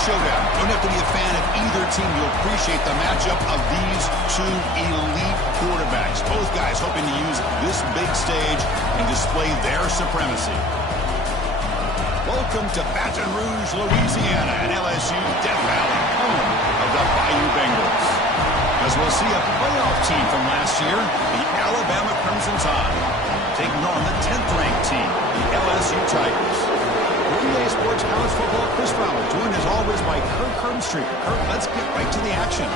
showdown. Don't have to be a fan of either team to appreciate the matchup of these two elite quarterbacks. Both guys hoping to use this big stage and display their supremacy. Welcome to Baton Rouge, Louisiana, and LSU Death Valley, home of the Bayou Bengals. As we'll see a playoff team from last year, the Alabama Crimson Tide, taking on the 10th-ranked team, the LSU Tigers. Green Bay Sports College Football, Chris Fowler, joined as always by Kirk Herbstreit. Kirk, let's get right to the action.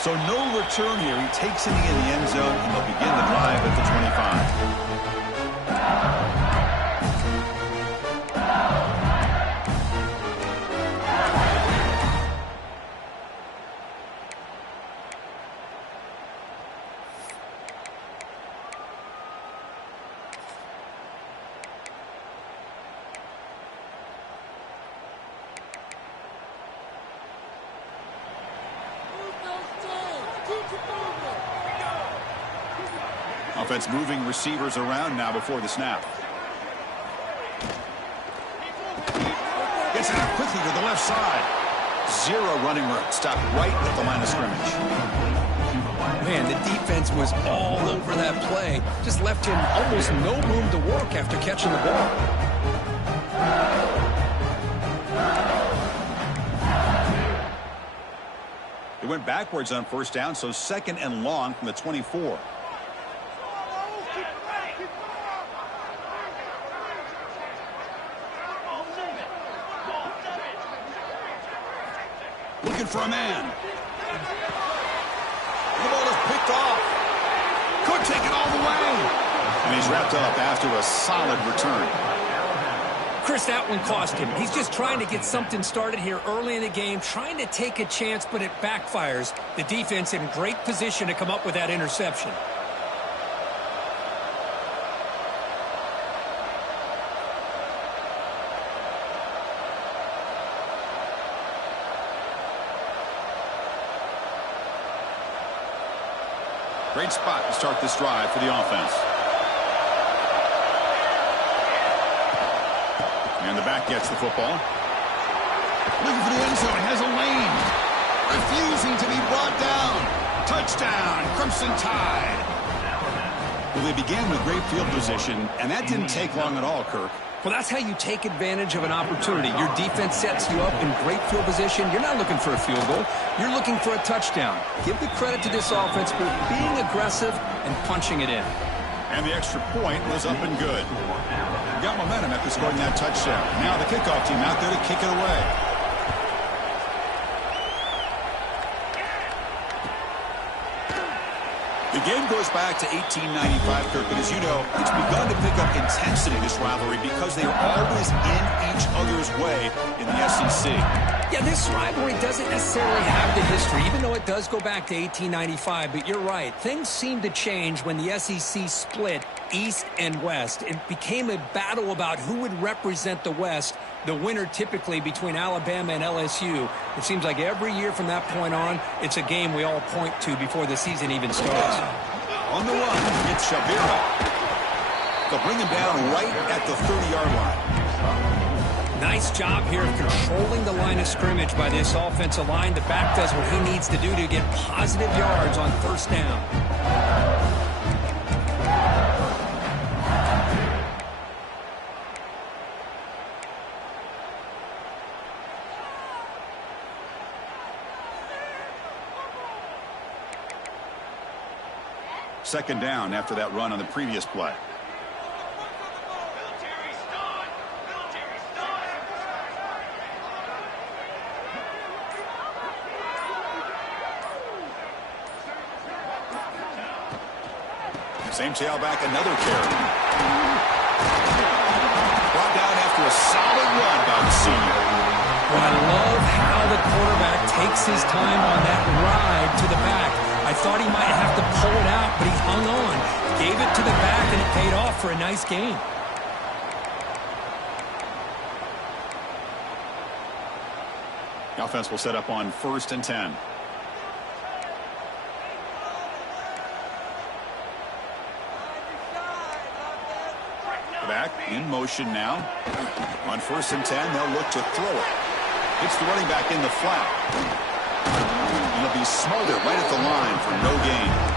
So no return here. He takes it in the end zone, and they'll begin the drive at the 25. Offense moving receivers around now before the snap. Gets it out quickly to the left side. Zero running room. Stopped right at the line of scrimmage. Man, the defense was all over that play. Just left him almost no room to work after catching the ball. It went backwards on first down, so second and long from the 24. Looking for a man. The ball is picked off. Could take it all the way. And he's wrapped up after a solid return. Chris, that one cost him. He's just trying to get something started here early in the game, trying to take a chance, but it backfires. The defense in great position to come up with that interception. Great spot to start this drive for the offense. And the back gets the football. Looking for the end zone. Has a lane. Refusing to be brought down. Touchdown, Crimson Tide. Well, they began with great field position, and that didn't take long at all, Kirk. Well, that's how you take advantage of an opportunity. Your defense sets you up in great field position. You're not looking for a field goal. You're looking for a touchdown. Give the credit to this offense for being aggressive and punching it in. And the extra point was up and good. Got momentum after scoring that touchdown. Now the kickoff team out there to kick it away. The game goes back to 1895, Kirk, but as you know, it's begun to pick up intensity, this rivalry, because they are always in each other's way in the SEC. Yeah, this rivalry doesn't necessarily have the history, even though it does go back to 1895, but you're right. Things seem to change when the SEC split East and West. It became a battle about who would represent the West, the winner typically between Alabama and LSU. It seems like every year from that point on, it's a game we all point to before the season even starts. On the run, it's Shavira. They'll bring him down right at the 30-yard line. Nice job here of controlling the line of scrimmage by this offensive line. The back does what he needs to do to get positive yards on first down. Second down after that run on the previous play. Same tailback, another carry. Brought down after a solid run by the senior. Well, I love how the quarterback takes his time on that ride to the back. I thought he might have to pull it out, but he hung on, gave it to the back, and it paid off for a nice gain. The offense will set up on 1st and 10. Back in motion now. On 1st and 10, they'll look to throw it. It's the running back in the flat. And he'll be smothered right at the line for no gain.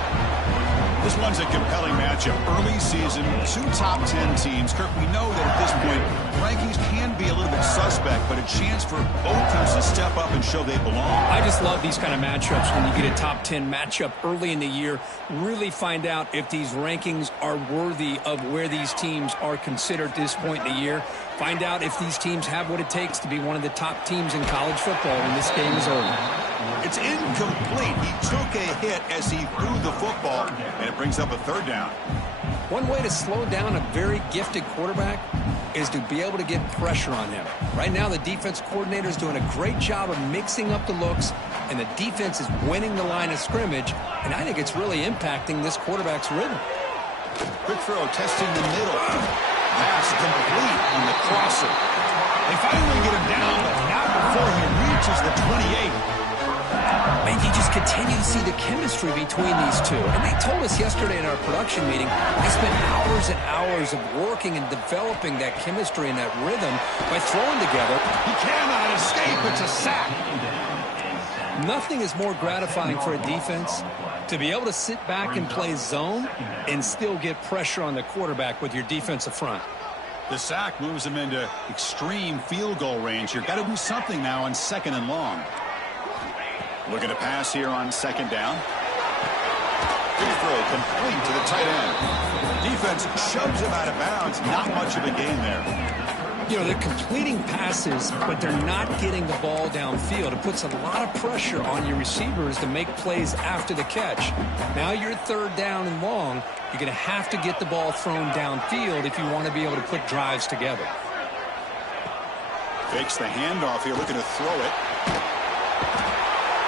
This one's a compelling matchup. Early season, 2 top 10 teams. Kirk, we know that at this point, rankings can be a little bit suspect, but a chance for both teams to step up and show they belong. I just love these kind of matchups when you get a top 10 matchup early in the year. Really find out if these rankings are worthy of where these teams are considered at this point in the year. Find out if these teams have what it takes to be one of the top teams in college football when this game is over. It's incomplete. He took a hit as he threw the football, and it brings up a 3rd down. One way to slow down a very gifted quarterback is to be able to get pressure on him. Right now, the defense coordinator is doing a great job of mixing up the looks, and the defense is winning the line of scrimmage, and I think it's really impacting this quarterback's rhythm. Quick throw, testing the middle. Pass complete on the crosser. They finally get him down, but not before he reaches the 28. Man, you just continue to see the chemistry between these two. And they told us yesterday in our production meeting, they spent hours and hours of working and developing that chemistry and that rhythm by throwing together. He cannot escape. It's a sack. Nothing is more gratifying for a defense to be able to sit back and play zone and still get pressure on the quarterback with your defensive front. The sack moves him into extreme field goal range here. Got to do something now on 2nd and long. Looking to pass here on 2nd down. Big throw complete to the tight end. Defense shoves him out of bounds. Not much of a gain there. You know, they're completing passes, but they're not getting the ball downfield. It puts a lot of pressure on your receivers to make plays after the catch. Now you're 3rd down and long. You're going to have to get the ball thrown downfield if you want to be able to put drives together. Fakes the handoff here, looking to throw it.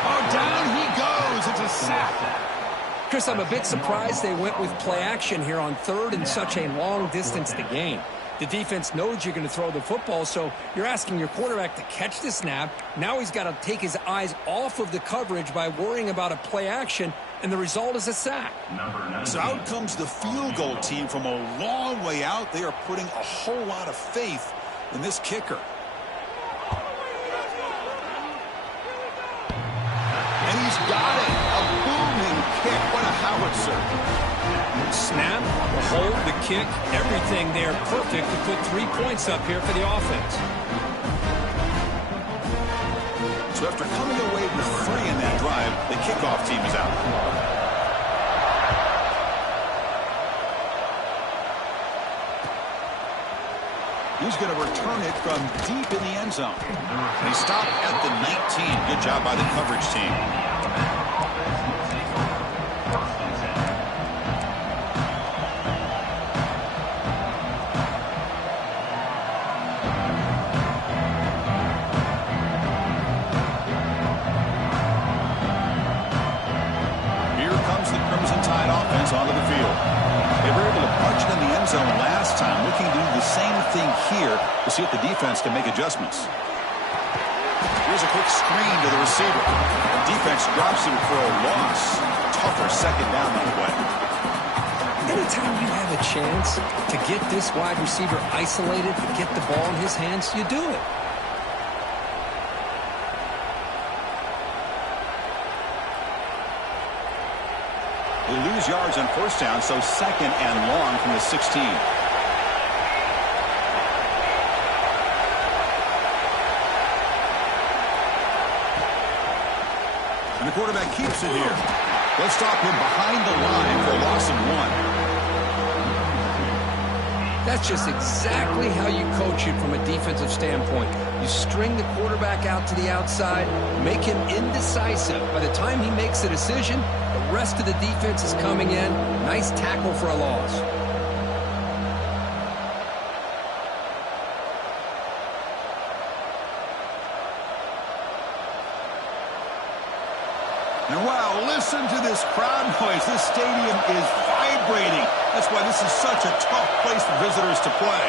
Oh, down he goes. It's a sack. Chris, I'm a bit surprised they went with play action here on 3rd and such a long distance to gain. The defense knows you're going to throw the football, so you're asking your quarterback to catch the snap. Now he's got to take his eyes off of the coverage by worrying about a play action, and the result is a sack. So out comes the field goal team from a long way out. They are putting a whole lot of faith in this kicker. And he's got it. A booming kick. What a howitzer. Snap, the hold, the kick, everything there perfect to put 3 points up here for the offense. So after coming away with 3 in that drive, the kickoff team is out. He's going to return it from deep in the end zone. And he stopped at the 19. Good job by the coverage team. Onto the field. They were able to punch it in the end zone last time, looking to do the same thing here to see if the defense can make adjustments. Here's a quick screen to the receiver. The defense drops him for a loss. Tougher 2nd down on the way. Anytime you have a chance to get this wide receiver isolated, to get the ball in his hands, you do it. They lose yards on 1st down, so 2nd and long from the 16. And the quarterback keeps it here. They'll stop him behind the line for a loss of 1. That's just exactly how you coach it from a defensive standpoint. You string the quarterback out to the outside, make him indecisive. By the time he makes a decision, the rest of the defense is coming in. Nice tackle for a loss. And wow, listen to this crowd noise. This stadium is vibrating. That's why this is such a tough place for visitors to play.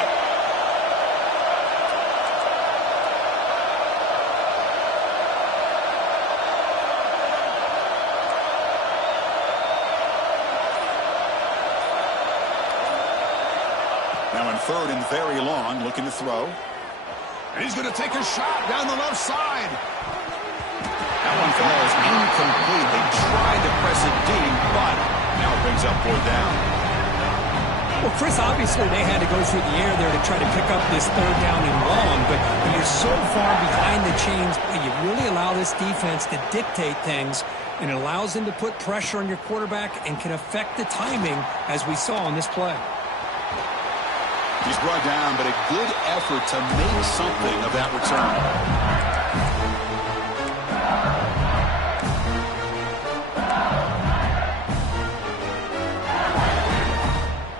Now in third and very long, looking to throw. And he's going to take a shot down the left side. That one falls incomplete. They tried to press it deep, but now it brings up fourth down. Well, Chris, obviously they had to go through the air there to try to pick up this third down and long, but when you're so far behind the chains, you really allow this defense to dictate things, and it allows them to put pressure on your quarterback and can affect the timing, as we saw on this play. He's brought down, but a good effort to make something of that return.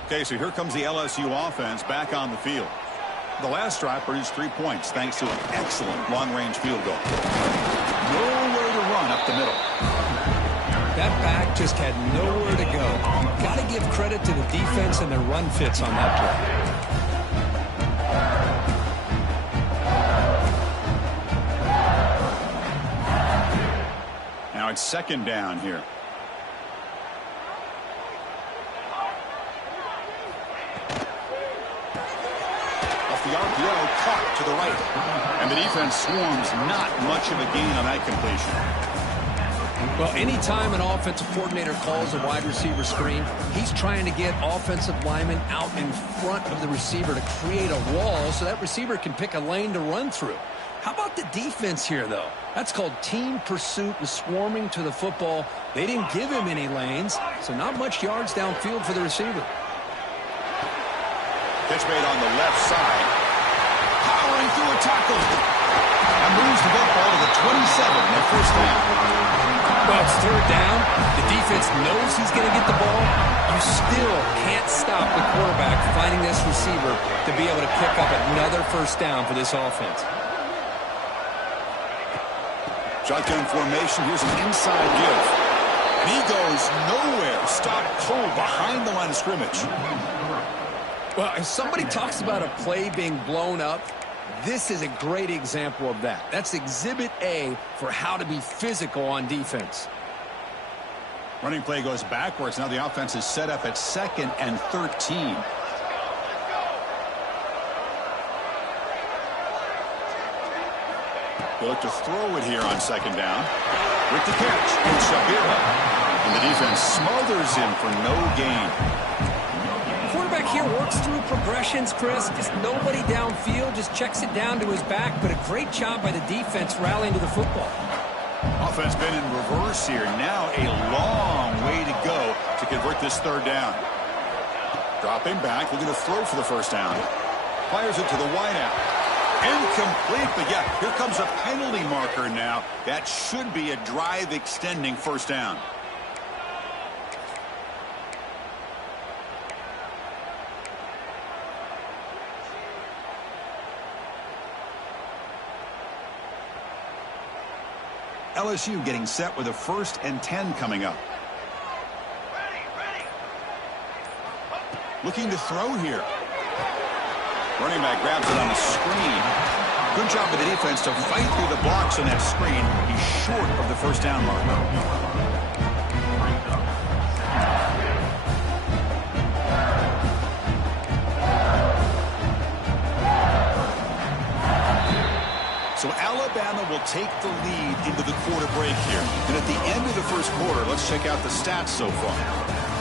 Okay, so here comes the LSU offense back on the field. The last drive produced 3 points thanks to an excellent long-range field goal. Nowhere to run up the middle. That back just had nowhere to go. Got to give credit to the defense and their run fits on that play. Now it's second down here. The RPO caught to the right. And the defense swarms, not much of a gain on that completion. Well, anytime an offensive coordinator calls a wide receiver screen, he's trying to get offensive linemen out in front of the receiver to create a wall so that receiver can pick a lane to run through. How about the defense here, though? That's called team pursuit and swarming to the football. They didn't give him any lanes, so not much yards downfield for the receiver. Pitch made on the left side. Powering through a tackle. And moves the football to the 27 at first down. Well, it's third down. The defense knows he's going to get the ball. You still can't stop the quarterback finding this receiver to be able to pick up another first down for this offense. Shotgun formation. Here's an inside give. And he goes nowhere. Stop cold behind the line of scrimmage. Well, if somebody talks about a play being blown up, this is a great example of that. That's exhibit A for how to be physical on defense. Running play goes backwards. Now the offense is set up at 2nd and 13. They look to throw it here on second down. With the catch, it's Shabira. And the defense smothers him for no gain. Quarterback here works through progressions, Chris. Just nobody downfield, just checks it down to his back, but a great job by the defense rallying to the football. Offense been in reverse here. Now a long way to go to convert this third down. Dropping back, looking to throw for the first down. Fires it to the wideout. Incomplete, but yeah, here comes a penalty marker now. That should be a drive-extending first down. LSU getting set with a 1st and 10 coming up. Looking to throw here. Running back grabs it on the screen. Good job by the defense to fight through the blocks on that screen. He's short of the first down marker. So Alabama will take the lead into the quarter break here. And at the end of the first quarter, let's check out the stats so far.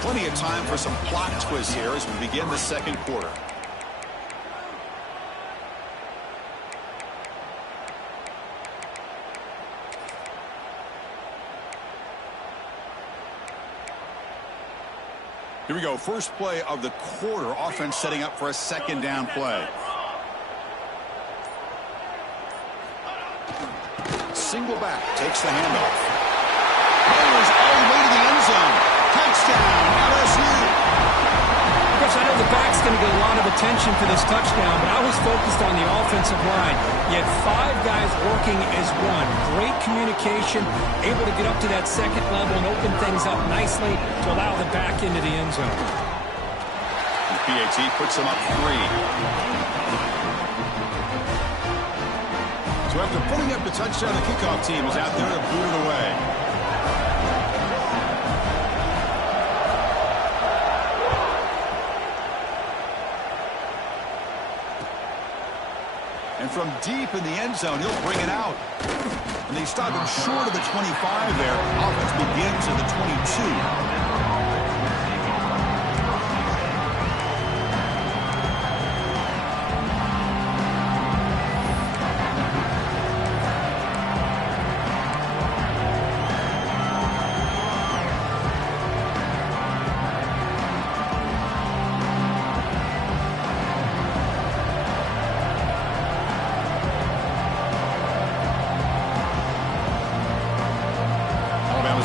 Plenty of time for some plot twists here as we begin the second quarter. Here we go. First play of the quarter. Offense setting up for a second down play. Single back. Takes the handoff. Goes all the way to the end zone. Touchdown, LSU. Chris, I know the back's going to get a lot of attention for this touchdown, but I was focused on the offensive line. You had 5 guys working as one. Great communication, able to get up to that second level and open things up nicely to allow the back into the end zone. The PAT puts them up 3. So after putting up the touchdown, the kickoff team is out there to boot it away. And from deep in the end zone, he'll bring it out. And they stop him short of the 25 there. Offense begins at the 22.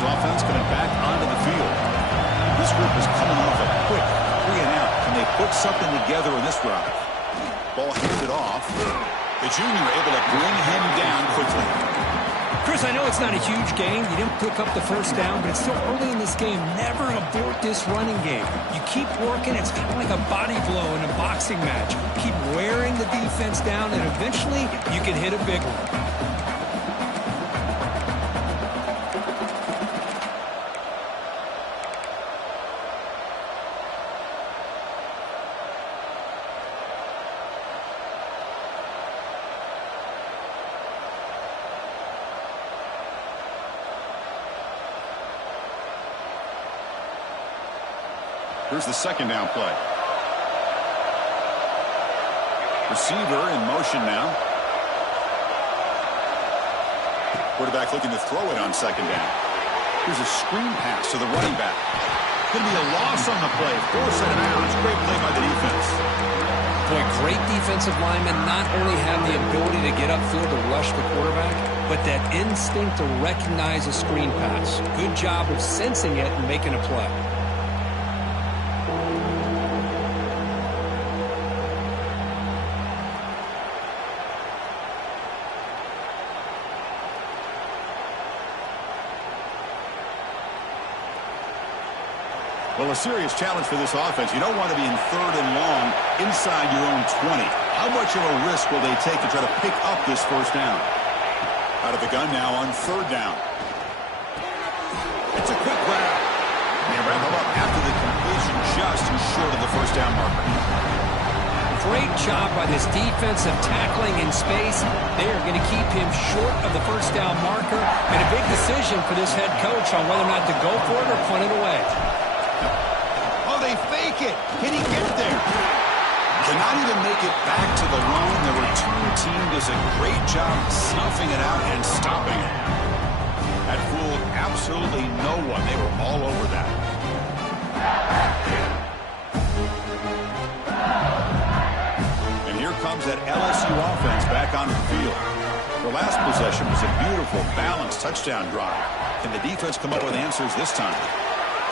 Offense coming back onto the field. This group is coming off a quick 3-and-out. Can they put something together in this drive? Ball handed off. The junior able to bring him down quickly. Chris, I know it's not a huge game. You didn't pick up the first down, but it's still early in this game. Never abort this running game. You keep working. It's kind of like a body blow in a boxing match. Keep wearing the defense down, and eventually you can hit a big one. Here's the second down play. Receiver in motion now. Quarterback looking to throw it on second down. Here's a screen pass to the running back. Going to be a loss on the play. Force out of bounds. Great play by the defense. Boy, great defensive linemen not only have the ability to get upfield to rush the quarterback, but that instinct to recognize a screen pass. Good job of sensing it and making a play. Well, a serious challenge for this offense. You don't want to be in 3rd and long inside your own 20. How much of a risk will they take to try to pick up this first down? Out of the gun now on 3rd down. It's a quick grab. They wrap him up after the completion, just short of the first down marker. Great job by this defensive tackling in space. They are going to keep him short of the first down marker. And a big decision for this head coach on whether or not to go for it or punt it away. Oh, they fake it. Can he get there? Cannot even make it back to the line. The return team does a great job snuffing it out and stopping it. That fooled absolutely no one. They were all over that. And here comes that LSU offense back onto the field. The last possession was a beautiful, balanced touchdown drive. Can the defense come up with answers this time?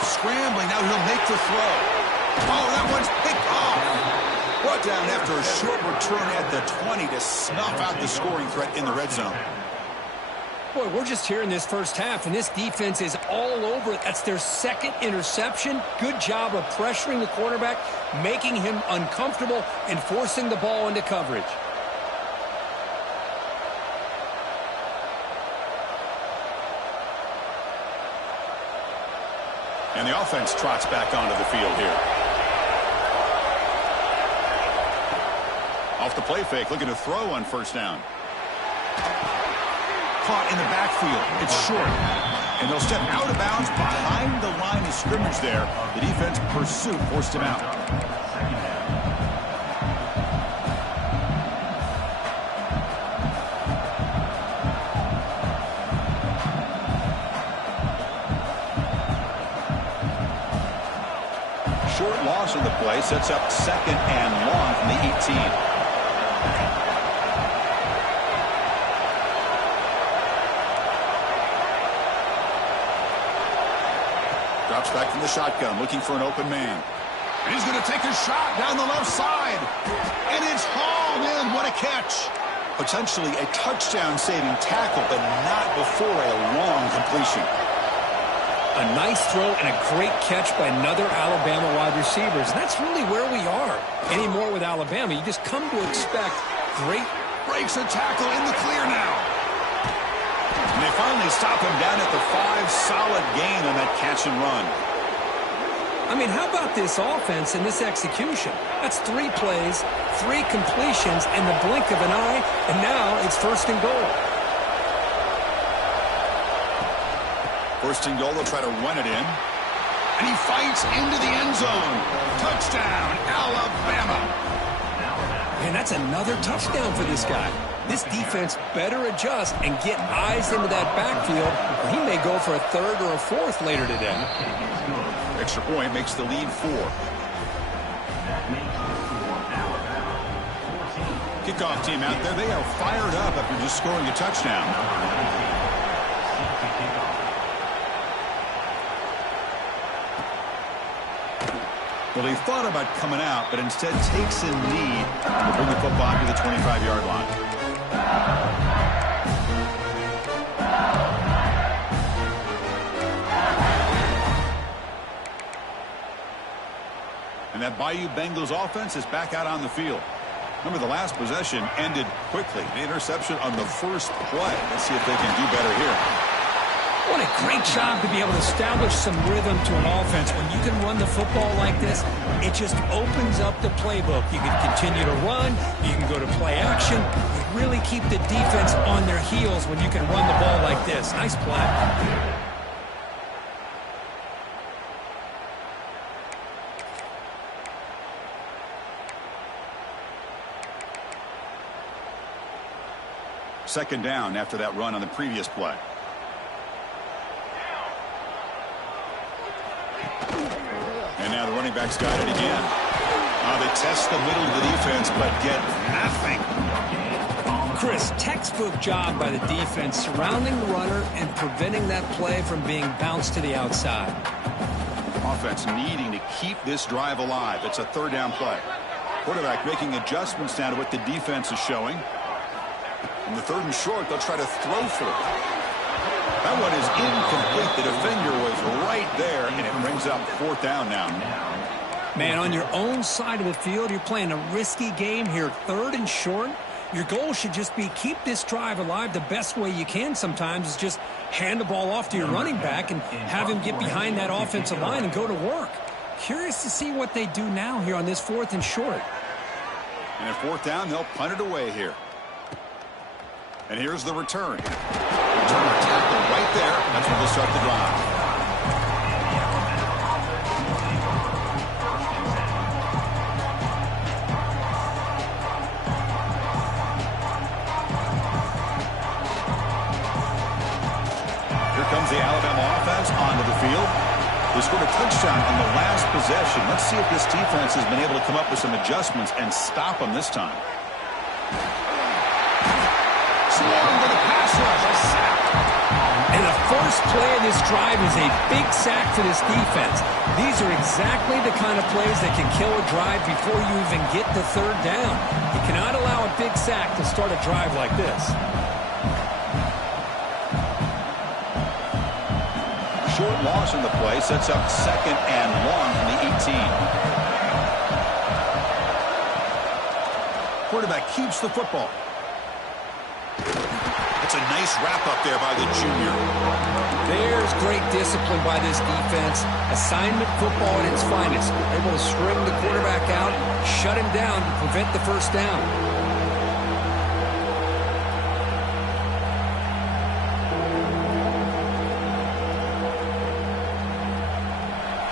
Scrambling, now he'll make the throw. Oh, that one's picked off. Brought down after a short return at the 20 to snuff out the scoring threat in the red zone. Boy, we're just here in this first half, and this defense is all over it. That's their second interception. Good job of pressuring the quarterback, making him uncomfortable, and forcing the ball into coverage. And the offense trots back onto the field here. Off the play fake, looking to throw on first down. Caught in the backfield. It's short. And they'll step out of bounds behind the line of scrimmage there. The defense pursuit forced him out. Short loss in the play sets up 2nd and long from the 18. Drops back from the shotgun, looking for an open man. And he's going to take a shot down the left side. And it's hauled in. What a catch. Potentially a touchdown-saving tackle, but not before a long completion. A nice throw and a great catch by another Alabama wide receiver. And that's really where we are. Anymore with Alabama, you just come to expect great. Breaks a tackle in the clear now. And they finally stop him down at the 5. Solid gain on that catch and run. I mean, how about this offense and this execution? That's 3 plays, 3 completions in the blink of an eye, and now it's 1st and goal. 1st and goal, they'll try to run it in. And he fights into the end zone. Touchdown, Alabama. Man, that's another touchdown for this guy. This defense better adjust and get eyes into that backfield. He may go for a 3rd or a 4th later today. Extra point makes the lead 4. Kickoff team out there. They are fired up after just scoring a touchdown. Well, he thought about coming out, but instead takes a knee to bring the football to the 25-yard line. And that Bayou Bengals offense is back out on the field. Remember, the last possession ended quickly. The interception on the first play. Let's see if they can do better here. What a great job to be able to establish some rhythm to an offense. When you can run the football like this, it just opens up the playbook. You can continue to run. You can go to play action. You really keep the defense on their heels when you can run the ball like this. Nice play. Second down after that run on the previous play. And now the running back's got it again. They test the middle of the defense, but get nothing. Chris, textbook job by the defense surrounding the runner and preventing that play from being bounced to the outside. Offense needing to keep this drive alive. It's a 3rd down play. Quarterback making adjustments now to what the defense is showing. In the 3rd and short, they'll try to throw for it. That one is incomplete. The defender was right there, and it brings up 4th down now. Man, on your own side of the field, you're playing a risky game here. 3rd and short. Your goal should just be keep this drive alive. The best way you can sometimes is just hand the ball off to your running back and have him get behind that offensive line and go to work. Curious to see what they do now here on this 4th and short. And at 4th down, they'll punt it away here. And here's the return. Returner tackle right there. That's where they'll start the drive. Here comes the Alabama offense onto the field. They scored a touchdown on the last possession. Let's see if this defense has been able to come up with some adjustments and stop them this time. Swarmed with a pass rush, a sack. And the first play of this drive is a big sack for this defense. These are exactly the kind of plays that can kill a drive before you even get to 3rd down. You cannot allow a big sack to start a drive like this. Short loss in the play sets up 2nd and long from the 18. Quarterback keeps the football. It's a nice wrap-up there by the junior. There's great discipline by this defense. Assignment football at its finest. Able to string the quarterback out, shut him down to prevent the 1st down.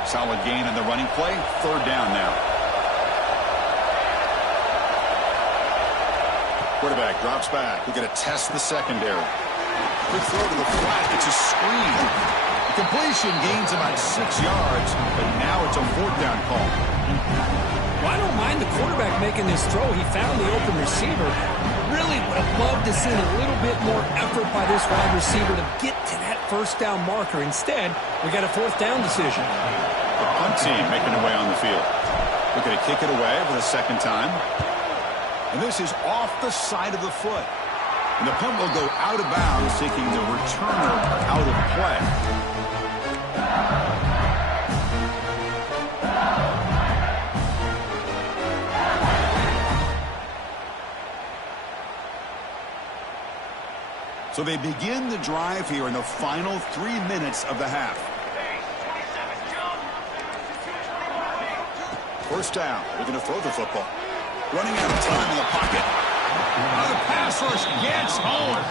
Solid gain in the running play. 3rd down now. Quarterback drops back. We're going to test the secondary. Quick throw to the flat. It's a screen. The completion gains about 6 yards, but now it's a 4th down call. Well, I don't mind the quarterback making this throw. He found the open receiver. Really would have loved to see a little bit more effort by this wide receiver to get to that 1st down marker. Instead, we got a 4th down decision. The punt team making their way on the field. Looking to kick it away for the second time. And this is off the side of the foot. And the punt will go out of bounds, taking the returner out of play. So they begin the drive here in the final 3 minutes of the half. First down. They're going to throw the football. Running out of time in the pocket. The pass rush gets home.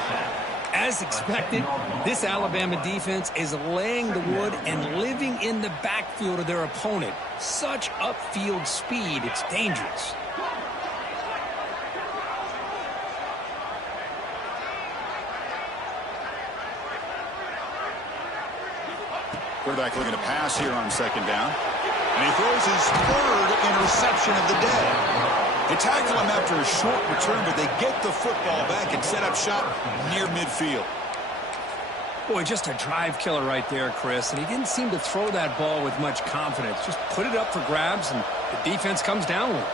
As expected, this Alabama defense is laying the wood and living in the backfield of their opponent. Such upfield speed, it's dangerous. Quarterback looking to pass here on second down. And he throws his third interception of the day. They tackle him after a short return, but they get the football back and set up shop near midfield. Boy, just a drive killer right there, Chris. And he didn't seem to throw that ball with much confidence. Just put it up for grabs, and the defense comes down with it.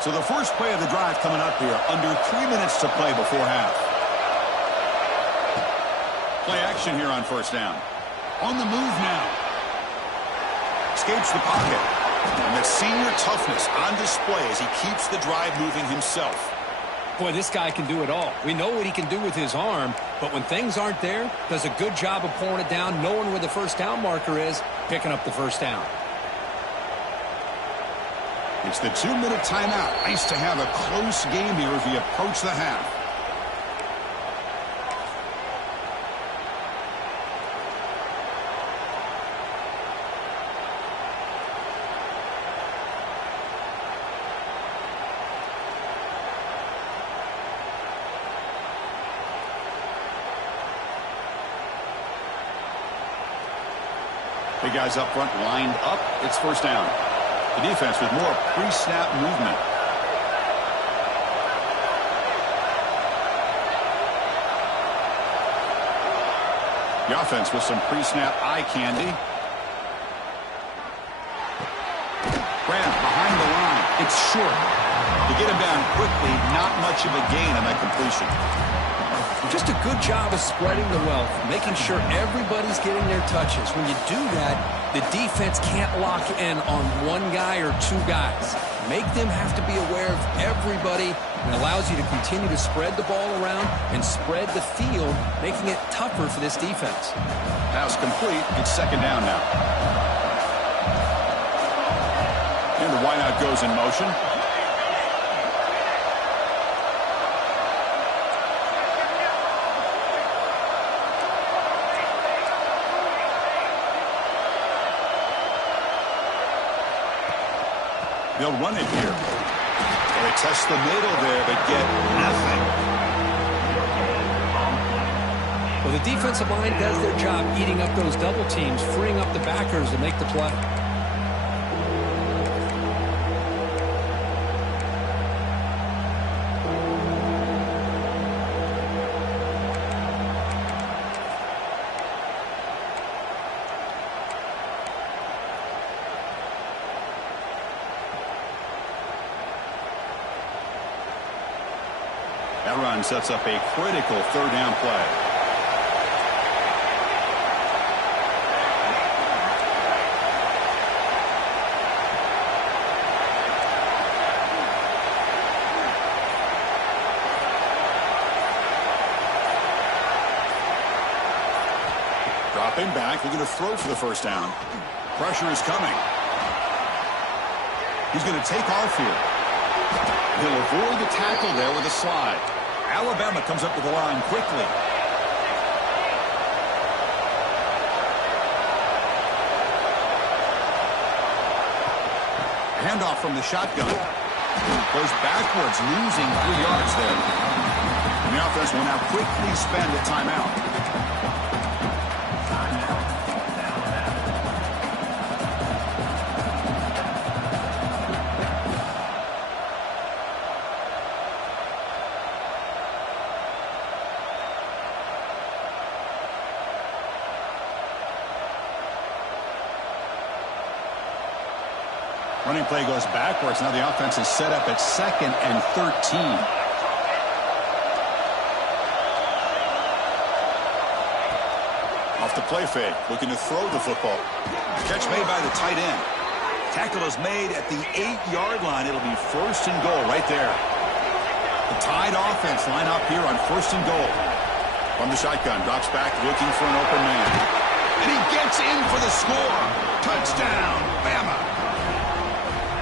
So the first play of the drive coming up here, under 3 minutes to play before half. Play action here on first down. On the move now. Escapes the pocket. And that senior toughness on display as he keeps the drive moving himself. Boy, this guy can do it all. We know what he can do with his arm, but when things aren't there, does a good job of pulling it down, knowing where the first down marker is, picking up the first down. It's the 2-minute timeout. Nice to have a close game here as we approach the half. Big guys up front lined up. It's first down. The defense with more pre-snap movement. The offense with some pre-snap eye candy. Grant behind the line. It's short. To get him down quickly, not much of a gain on that completion. Just a good job of spreading the wealth, making sure everybody's getting their touches. When you do that, the defense can't lock in on one guy or two guys. Make them have to be aware of everybody, and allows you to continue to spread the ball around and spread the field, making it tougher for this defense. Pass complete. It's second down now. And the wideout goes in motion. They'll run it here. They test the middle there, but get nothing. Well, the defensive line does their job eating up those double teams, freeing up the backers to make the play. That run sets up a critical third down play. Dropping back, they're going to throw for the first down. Pressure is coming. He's going to take off here. He'll avoid the tackle there with a slide. Alabama comes up to the line quickly. Handoff from the shotgun. Goes backwards, losing 3 yards there. And the offense will now quickly spend a timeout. Running play goes backwards. Now the offense is set up at 2nd and 13. Off the play fake, looking to throw the football. Catch made by the tight end. Tackle is made at the 8-yard line. It'll be 1st and goal right there. The Tide offense line up here on 1st and goal. From the shotgun, drops back looking for an open man. And he gets in for the score. Touchdown, Bama.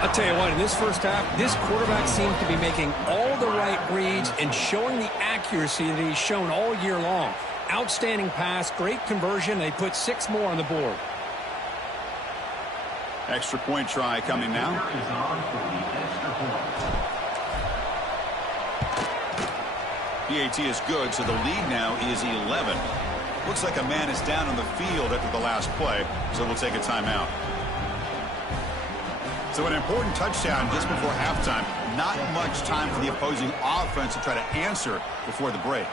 I'll tell you what, in this first half, this quarterback seems to be making all the right reads and showing the accuracy that he's shown all year long. Outstanding pass, great conversion. They put 6 more on the board. Extra point try coming now. PAT is good, so the lead now is 11. Looks like a man is down on the field after the last play, so we'll take a timeout. So an important touchdown just before halftime. Not much time for the opposing offense to try to answer before the break.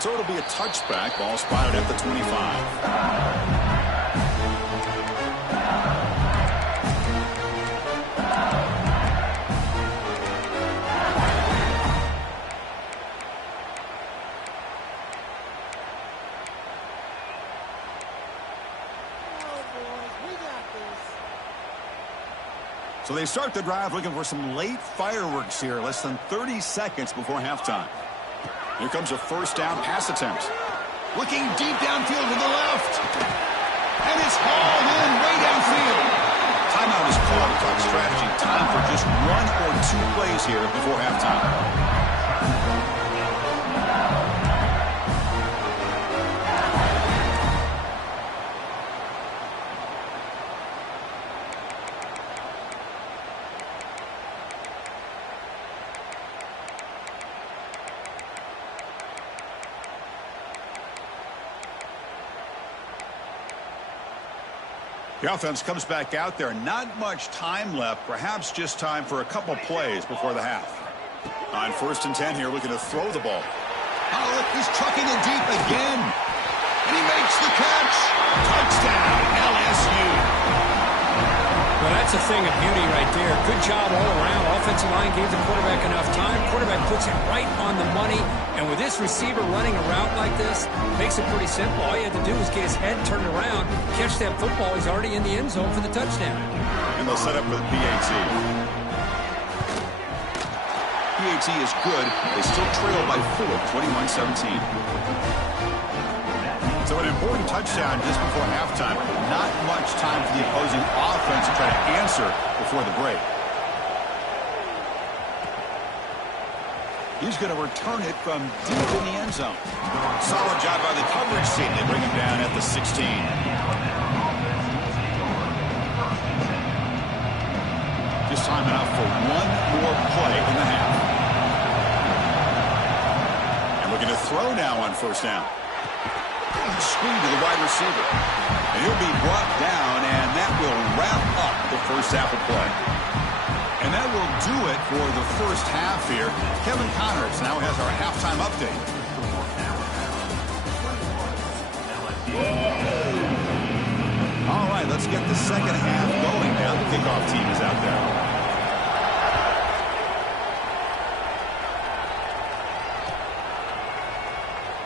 So it'll be a touchback. Ball spotted at the 25. So they start the drive looking for some late fireworks here. Less than 30 seconds before halftime. Here comes a 1st down pass attempt. Looking deep downfield to the left. And it's hauled in way downfield. Timeout is called to talk strategy. Time for just 1 or 2 plays here before halftime. The offense comes back out there. Not much time left. Perhaps just time for a couple plays before the half. On 1st and 10 here, looking to throw the ball. Oh, look, he's trucking it deep again. And he makes the catch. Touchdown, LSU. Well, that's a thing of beauty right there. Good job all around. Offensive line gave the quarterback enough time. Quarterback puts it right on the money. And with this receiver running a route like this, makes it pretty simple. All you have to do is get his head turned around, catch that football. He's already in the end zone for the touchdown. And they'll set up for the PAT. PAT is good. They still trail by 4, 21-17. So an important touchdown just before halftime. Not much time for the opposing offense to try to answer before the break. He's going to return it from deep in the end zone. Solid job by the coverage team. They bring him down at the 16. Just time enough for 1 more play in the half. And we're going to throw now on 1st down. Screen to the wide receiver. And he'll be brought down, and that will wrap up the first half of play. And that will do it for the first half here. Kevin Connors now has our halftime update. All right, let's get the second half going now. The kickoff team is out there.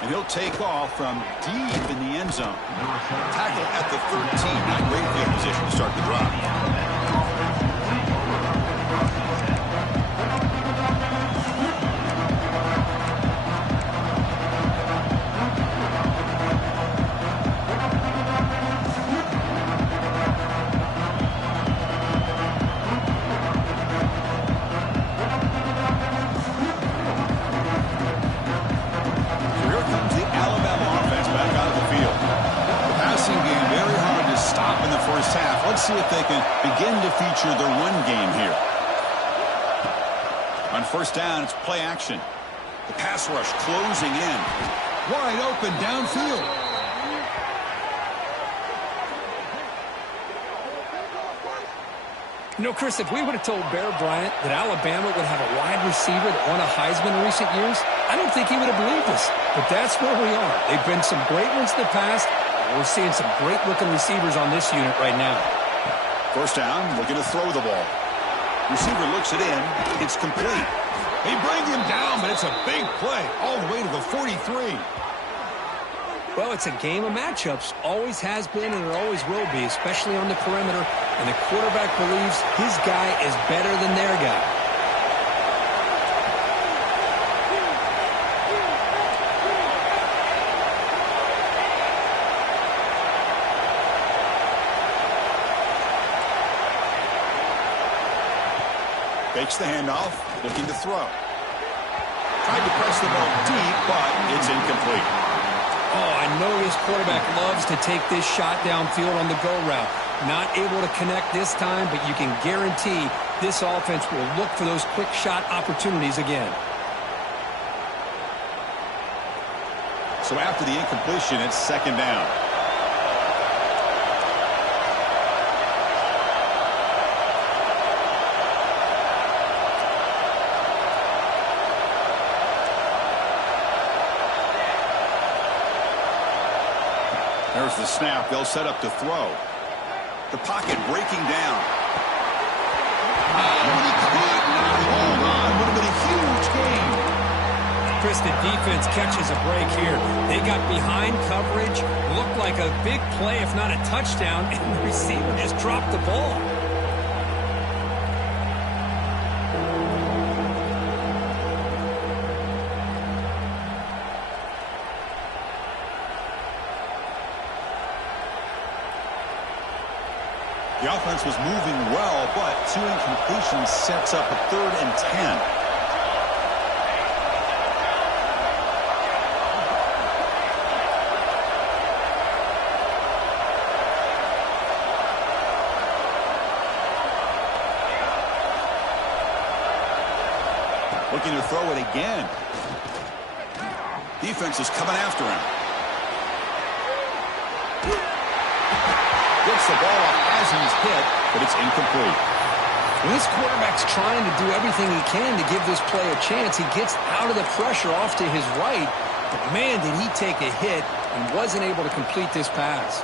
And he'll take off from deep in the end zone. Tackle at the 13. Not great field position to start the drive. Let's see if they can begin to feature the run game here. On 1st down, it's play action. The pass rush closing in. Wide open downfield. You know, Chris, if we would have told Bear Bryant that Alabama would have a wide receiver that won a Heisman in recent years, I don't think he would have believed us. But that's where we are. They've been some great ones in the past. We're seeing some great-looking receivers on this unit right now. First down, looking to throw the ball. Receiver looks it in. It's complete. They bring him down, but it's a big play all the way to the 43. Well, it's a game of matchups. Always has been and it always will be, especially on the perimeter. And the quarterback believes his guy is better than their guy. Fakes the handoff, looking to throw. Tried to press the ball deep, but it's incomplete. Oh, I know his quarterback loves to take this shot downfield on the go route. Not able to connect this time, but you can guarantee this offense will look for those quick shot opportunities again. So after the incompletion, it's second down. There's the snap. They'll set up to throw. The pocket breaking down. Oh, and he could not hold on. Would have been a huge gain. Chris, the defense catches a break here. They got behind coverage. Looked like a big play, if not a touchdown, and the receiver just dropped the ball. The offense was moving well, but two incompletions sets up a 3rd and 10. Looking to throw it again. Defense is coming after him. Gets the ball off as he's hit, but it's incomplete. Well, this quarterback's trying to do everything he can to give this play a chance. He gets out of the pressure off to his right, but man, did he take a hit and wasn't able to complete this pass.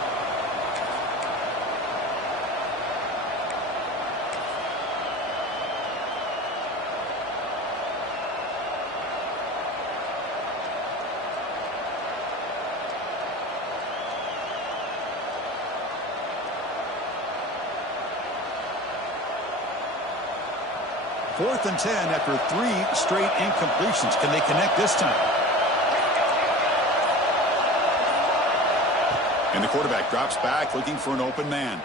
Fourth and 10 after 3 straight incompletions. Can they connect this time? And the quarterback drops back looking for an open man.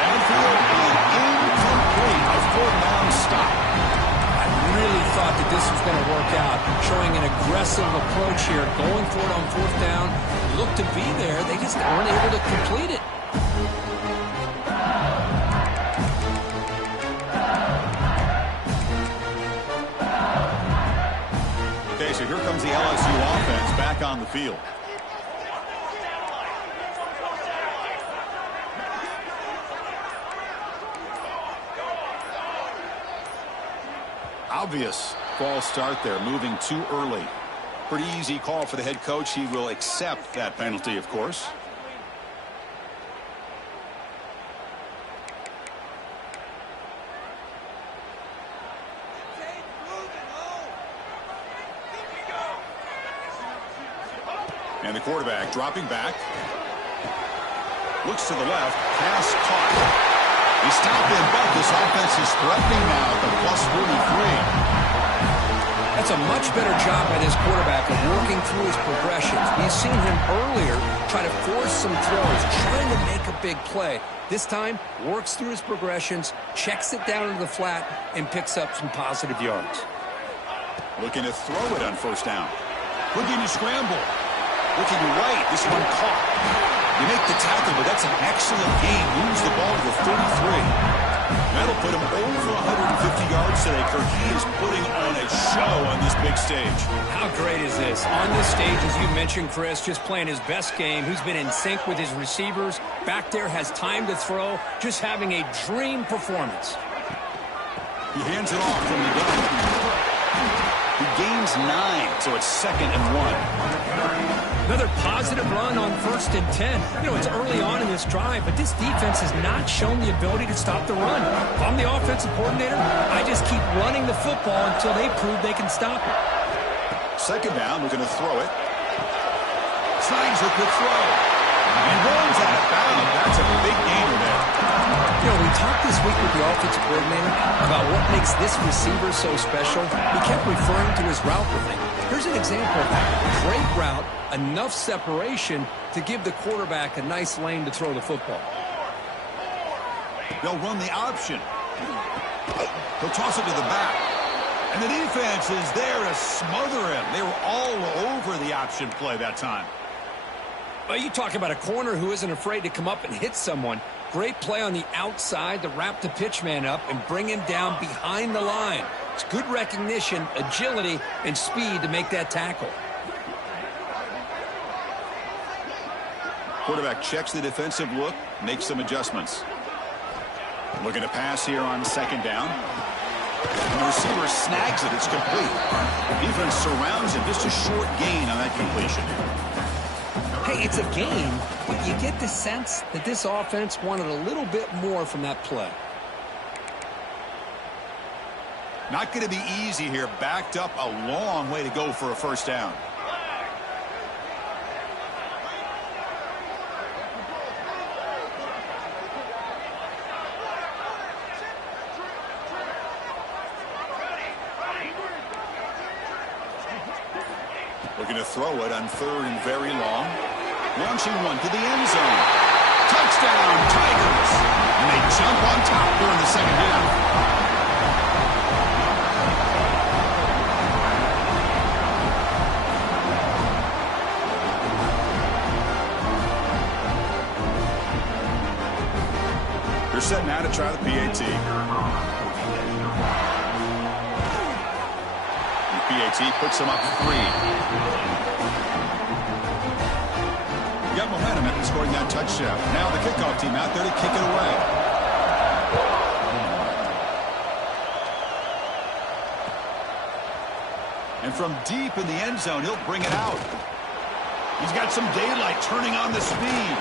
Downfield and incomplete. A 4th down stop. I really thought that this was going to work out. Showing an aggressive approach here. Going for it on 4th down. Looked to be there. They just weren't able to complete it. So here comes the LSU offense back on the field. Obvious false start there, moving too early. Pretty easy call for the head coach. He will accept that penalty, of course. And the quarterback dropping back. Looks to the left. Pass caught. He stopped him, but this offense is threatening now at the +43. That's a much better job by this quarterback of working through his progressions. We've seen him earlier try to force some throws, trying to make a big play. This time, works through his progressions, checks it down into the flat, and picks up some positive yards. Looking to throw it on 1st down. Looking to scramble. Looking right. This one caught. You make the tackle, but that's an excellent game. Moves the ball to the 33. That'll put him over 150 yards today, Kirk. He is putting on a show on this big stage. How great is this? On this stage, as you mentioned, Chris, just playing his best game. He's been in sync with his receivers. Back there, has time to throw. Just having a dream performance. He hands it off from the gun. He gains 9, so it's 2nd and 1. Another positive run on 1st and 10. You know, it's early on in this drive, but this defense has not shown the ability to stop the run. If I'm the offensive coordinator, I just keep running the football until they prove they can stop it. 2nd down, we're going to throw it. Signs a good throw. And runs out of bounds. That's a big gainer there. You know, we talked this week with the offensive coordinator about what makes this receiver so special. He kept referring to his route running. Here's an example of that. Great route, enough separation to give the quarterback a nice lane to throw the football. They'll run the option. He'll toss it to the back. And the defense is there to smother him. They were all over the option play that time. Well, you talk about a corner who isn't afraid to come up and hit someone. Great play on the outside to wrap the pitch man up and bring him down behind the line. It's good recognition, agility, and speed to make that tackle. Quarterback checks the defensive look, makes some adjustments. Looking to pass here on 2nd down. And the receiver snags it. It's complete. Defense surrounds him. Just a short gain on that completion. Hey, it's a game, but you get the sense that this offense wanted a little bit more from that play. Not going to be easy here. Backed up a long way to go for a 1st down. Looking to throw it on 3rd and very long. Launching one to the end zone. Touchdown, Tigers! And they jump on top during the 2nd half. They're set now to try the PAT. PAT puts them up 3. You got momentum after scoring that touchdown. Now the kickoff team out there to kick it away. And from deep in the end zone, he'll bring it out. He's got some daylight turning on the speed.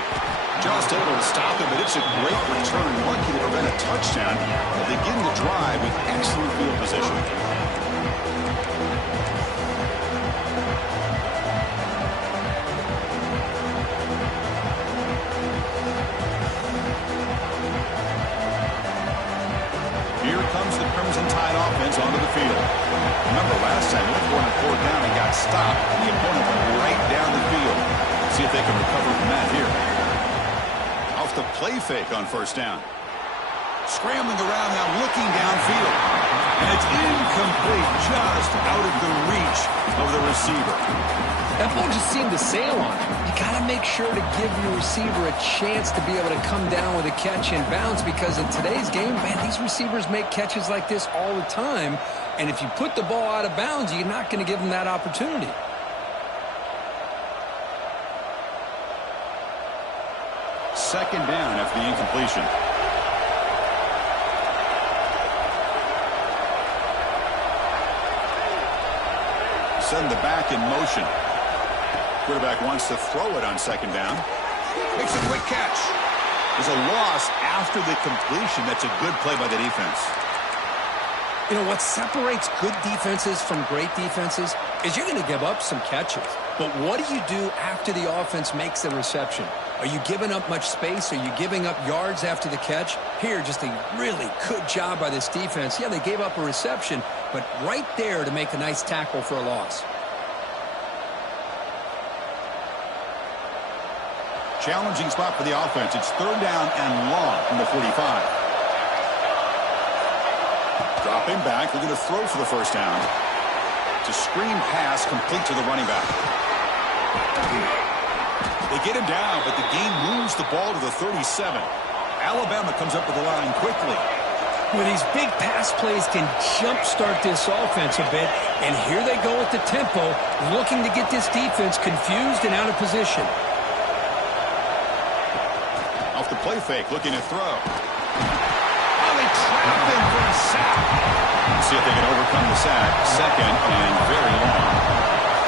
Just able to stop him, but it's a great return. Lucky to prevent a touchdown. But they begin the drive with excellent field position. Onto the field. Remember last time, they were on 4th down and got stopped. The opponent went right down the field. See if they can recover from that here. Off the play fake on 1st down. Scrambling around now, looking downfield. And it's incomplete, just out of the reach of the receiver. That ball just seemed to sail on him. You got to make sure to give your receiver a chance to be able to come down with a catch and bounce, because in today's game, man, these receivers make catches like this all the time. And if you put the ball out of bounds, you're not going to give them that opportunity. Second down after the incompletion. Send the back in motion. Quarterback wants to throw it on 2nd down. Makes a quick catch. There's a loss after the completion. That's a good play by the defense. You know, what separates good defenses from great defenses is you're going to give up some catches. But what do you do after the offense makes the reception? Are you giving up much space? Are you giving up yards after the catch? Here, just a really good job by this defense. Yeah, they gave up a reception, but right there to make a nice tackle for a loss. Challenging spot for the offense. It's 3rd down and long from the 45. Dropping back. They're going to throw for the 1st down. It's a screen pass complete to the running back. They get him down, but the game moves the ball to the 37. Alabama comes up with the line quickly. Well, these big pass plays can jumpstart this offense a bit, and here they go at the tempo, looking to get this defense confused and out of position. Off the play fake, looking to throw. Oh, they trapped him for a sack. Let's see if they can overcome the sack. 2nd and very long.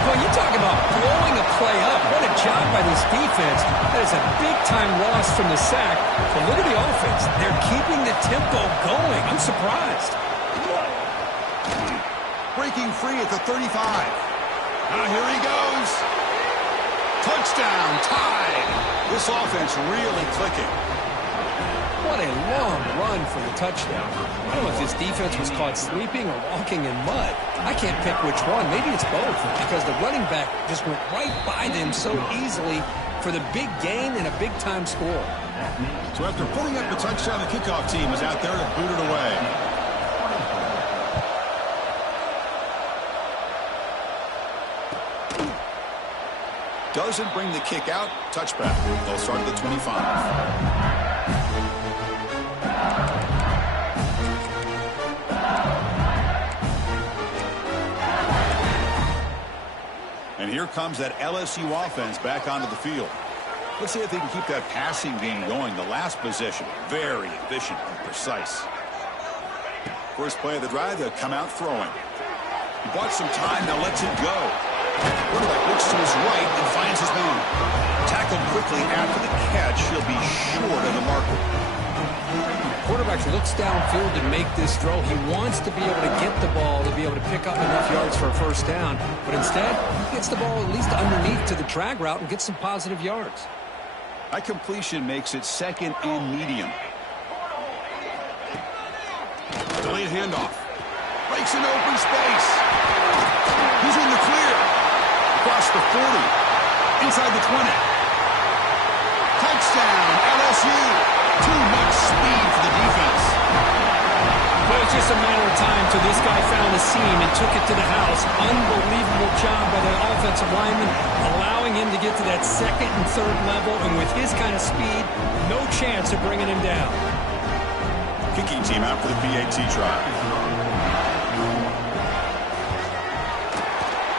Well, you talk about blowing a play up. What a job by this defense. That is a big-time loss from the sack. But look at the offense. They're keeping the tempo going. I'm surprised. Breaking free at the 35. Now here he goes. Touchdown, tied. This offense really clicking. What a long run for the touchdown. I don't know if this defense was caught sleeping or walking in mud. I can't pick which one. Maybe it's both, because the running back just went right by them so easily for the big gain and a big-time score. So after putting up the touchdown, the kickoff team is out there to boot it away. Doesn't bring the kick out. Touchback. They'll start at the 25. And here comes that LSU offense back onto the field. Let's see if they can keep that passing game going. The last possession, very efficient and precise. First play of the drive, they'll come out throwing. He bought some time, now lets it go. Quarterback looks to his right and finds his man. Tackled quickly after the catch. He'll be short of the marker. Quarterback looks downfield to make this throw. He wants to be able to get the ball to be able to pick up enough yards for a first down. But instead, he gets the ball at least underneath to the drag route and gets some positive yards. That completion makes it second and medium. Delayed handoff. Breaks an open space. He's in the clear. Across the 40. Inside the 20. Touchdown, LSU. Too much speed for the defense. Well, it's just a matter of time till this guy found a seam and took it to the house. Unbelievable job by the offensive lineman, allowing him to get to that second and third level. And with his kind of speed, no chance of bringing him down. Kicking team out for the PAT try.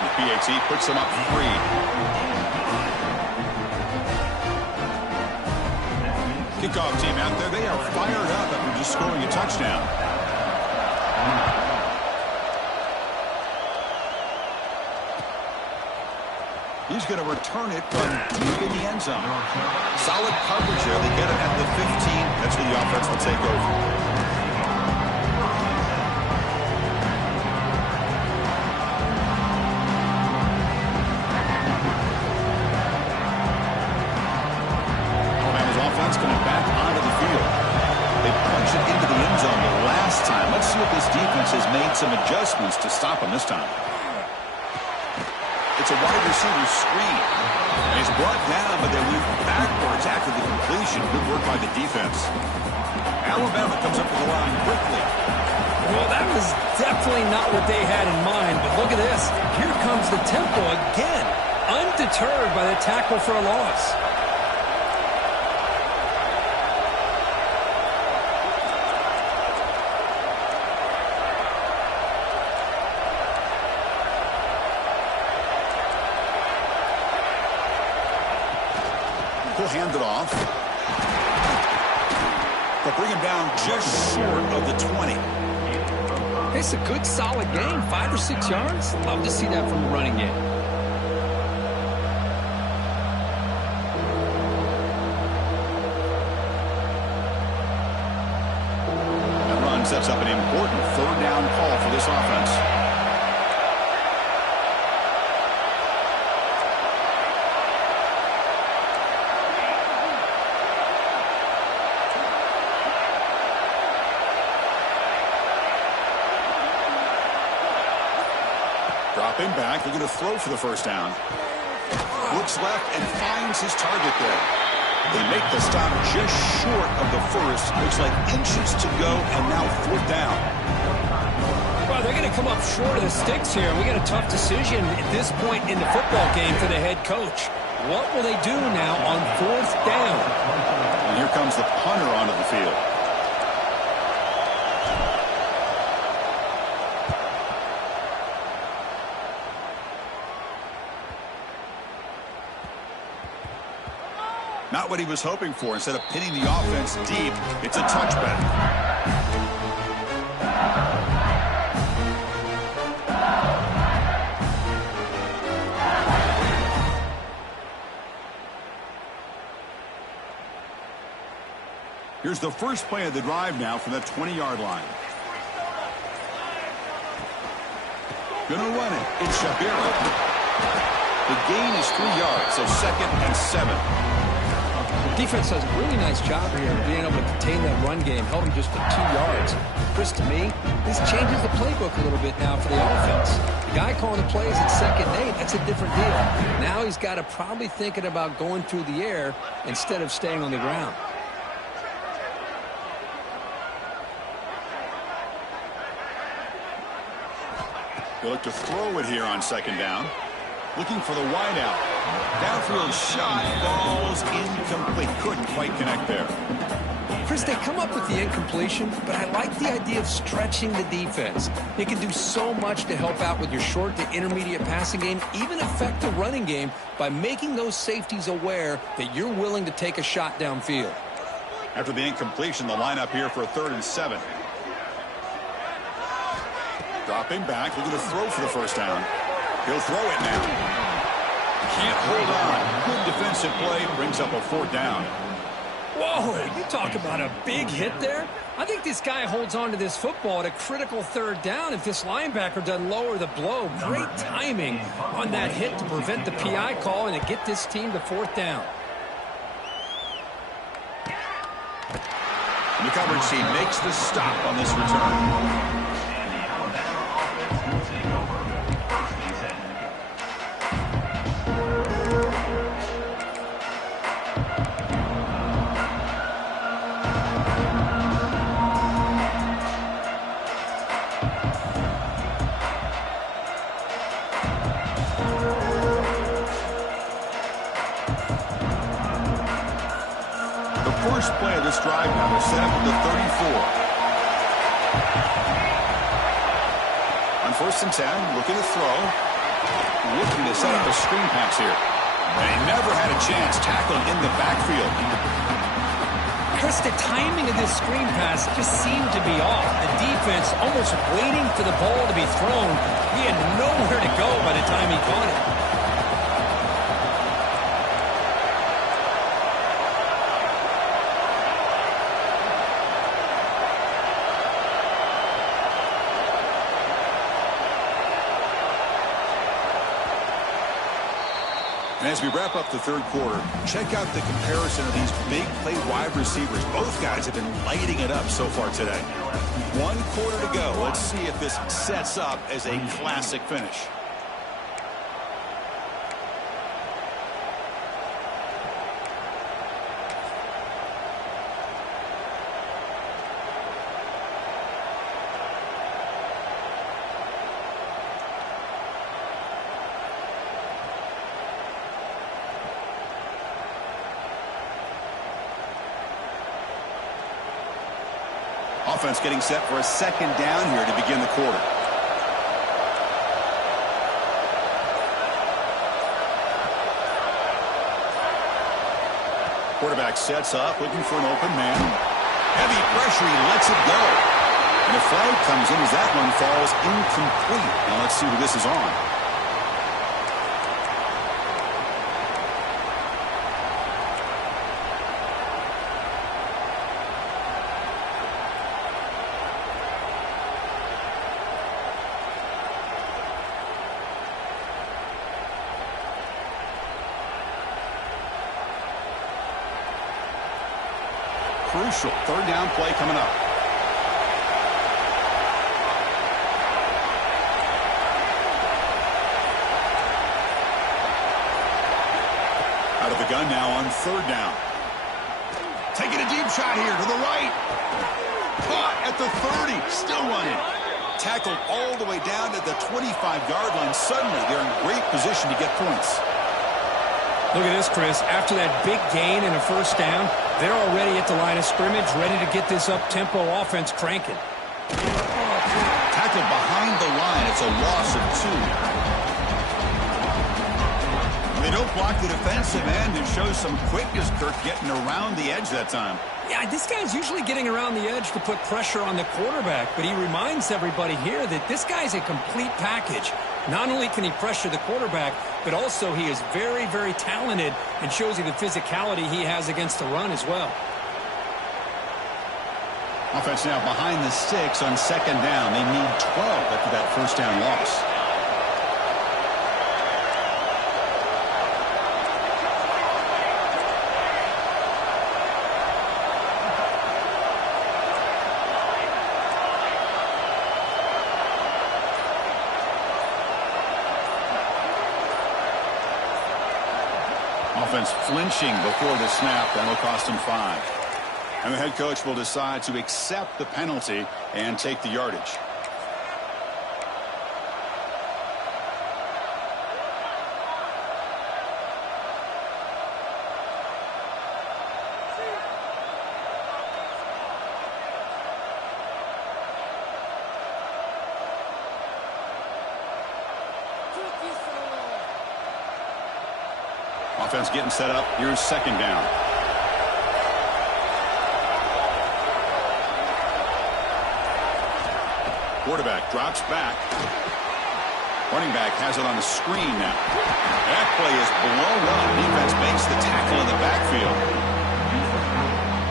The PAT puts them up 3. Kickoff team out there. They are fired up after just scoring a touchdown. He's going to return it from deep in the end zone. Solid coverage there. They get it at the 15. That's where the offense will take over. Coming back onto the field. They punch it into the end zone the last time. Let's see if this defense has made some adjustments to stop him this time. It's a wide receiver screen. And he's brought down, but they went backwards after the completion. Good work by the defense. Alabama comes up with the line quickly. Well, that was definitely not what they had in mind, but look at this. Here comes the tempo again. Undeterred by the tackle for a loss. He'll hand it off. They'll bring him down just short of the 20. It's a good, solid game. 5 or 6 yards. Love to see that from the running game. That run sets up an important third down call for this offense. Dropping back, they're going to throw for the first down. Looks left and finds his target there. They make the stop just short of the first. Looks like inches to go, and now 4th down. Well, they're going to come up short of the sticks here. We got a tough decision at this point in the football game for the head coach. What will they do now on 4th down? And here comes the punter onto the field. Not what he was hoping for. Instead of pinning the offense deep, it's a touchback. Here's the first play of the drive now from the 20-yard line. Gonna run it. It's Shabira. The gain is 3 yards, so 2nd and 7. The defense does a really nice job here of being able to contain that run game. Held him just to 2 yards. Chris, to me, this changes the playbook a little bit now for the offense. The guy calling the plays at 2nd and 8, that's a different deal. Now he's got to probably thinking about going through the air instead of staying on the ground. They look to throw it here on 2nd down. Looking for the wide out. Downfield shot falls incomplete. Couldn't quite connect there. Chris, they come up with the incompletion, but I like the idea of stretching the defense. They can do so much to help out with your short to intermediate passing game, even affect the running game by making those safeties aware that you're willing to take a shot downfield. After the incompletion, the lineup here for a 3rd and 7. Dropping back, looking to throw for the first down. He'll throw it now. Can't hold on. Good defensive play. Brings up a 4th down. Whoa, you talk about a big hit there. I think this guy holds on to this football at a critical 3rd down if this linebacker doesn't lower the blow. Great timing on that hit to prevent the PI call and to get this team to 4th down. And the coverage team makes the stop on this return. First play of this drive now, they're set up at the 34. On 1st and 10, looking to throw. Looking to set up a screen pass here. And he never had a chance, tackled in the backfield. Chris, the timing of this screen pass just seemed to be off. The defense almost waiting for the ball to be thrown. He had nowhere to go by the time he caught it. And as we wrap up the 3rd quarter, check out the comparison of these big play wide receivers. Both guys have been lighting it up so far today. 1 quarter to go. Let's see if this sets up as a classic finish. Offense getting set for a 2nd down here to begin the quarter. Quarterback sets up, looking for an open man. Heavy pressure, he lets it go. And a flag comes in as that one falls incomplete. Now let's see who this is on. Crucial 3rd down play coming up. Out of the gun now on 3rd down. Taking a deep shot here to the right. Caught at the 30. Still running. Tackled all the way down to the 25-yard line. Suddenly they're in great position to get points. Look at this, Chris. After that big gain and a 1st down, they're already at the line of scrimmage, ready to get this up-tempo offense cranking. Tackled behind the line. It's a loss of 2. They don't block the defensive end. It shows some quickness, Kirk, getting around the edge that time. Yeah, this guy's usually getting around the edge to put pressure on the quarterback, but he reminds everybody here that this guy's a complete package. Not only can he pressure the quarterback, but also he is very, very talented and shows you the physicality he has against the run as well. Offense now behind the 6 on second down. They need 12 after that first down loss. Offense flinching before the snap. That'll cost him 5. And the head coach will decide to accept the penalty and take the yardage. Offense getting set up. Here's second down. Quarterback drops back. Running back has it on the screen now. That play is blown up. Defense makes the tackle in the backfield.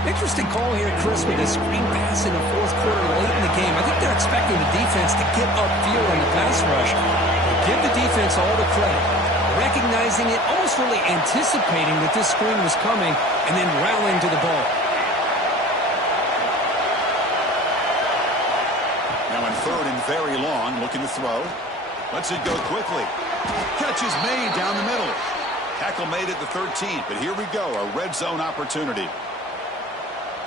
Interesting call here, Chris, with a screen pass in the fourth quarter late in the game. I think they're expecting the defense to get upfield on the pass rush. Give the defense all the credit. Recognizing it, almost really anticipating that this screen was coming, and then rallying to the ball. Now in third and very long, looking to throw. Lets it go quickly. Catch is made down the middle. Tackle made at the 13, but here we go, a red zone opportunity.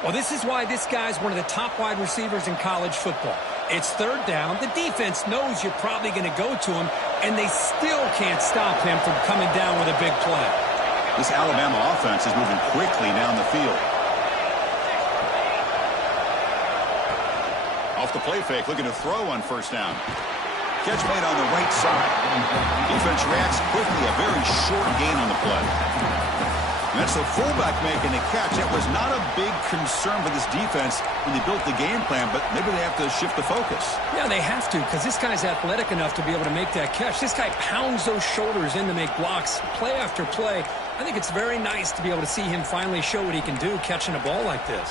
Well, this is why this guy's one of the top wide receivers in college football. It's third down. The defense knows you're probably going to go to him, and they still can't stop him from coming down with a big play. This Alabama offense is moving quickly down the field. Off the play fake, looking to throw on first down. Catch made on the right side. Defense reacts quickly, a very short gain on the play. And that's the fullback making the catch. It was not a big concern for this defense when they built the game plan, but maybe they have to shift the focus. Yeah, they have to, because this guy's athletic enough to be able to make that catch. This guy pounds those shoulders in to make blocks play after play. I think it's very nice to be able to see him finally show what he can do catching a ball like this.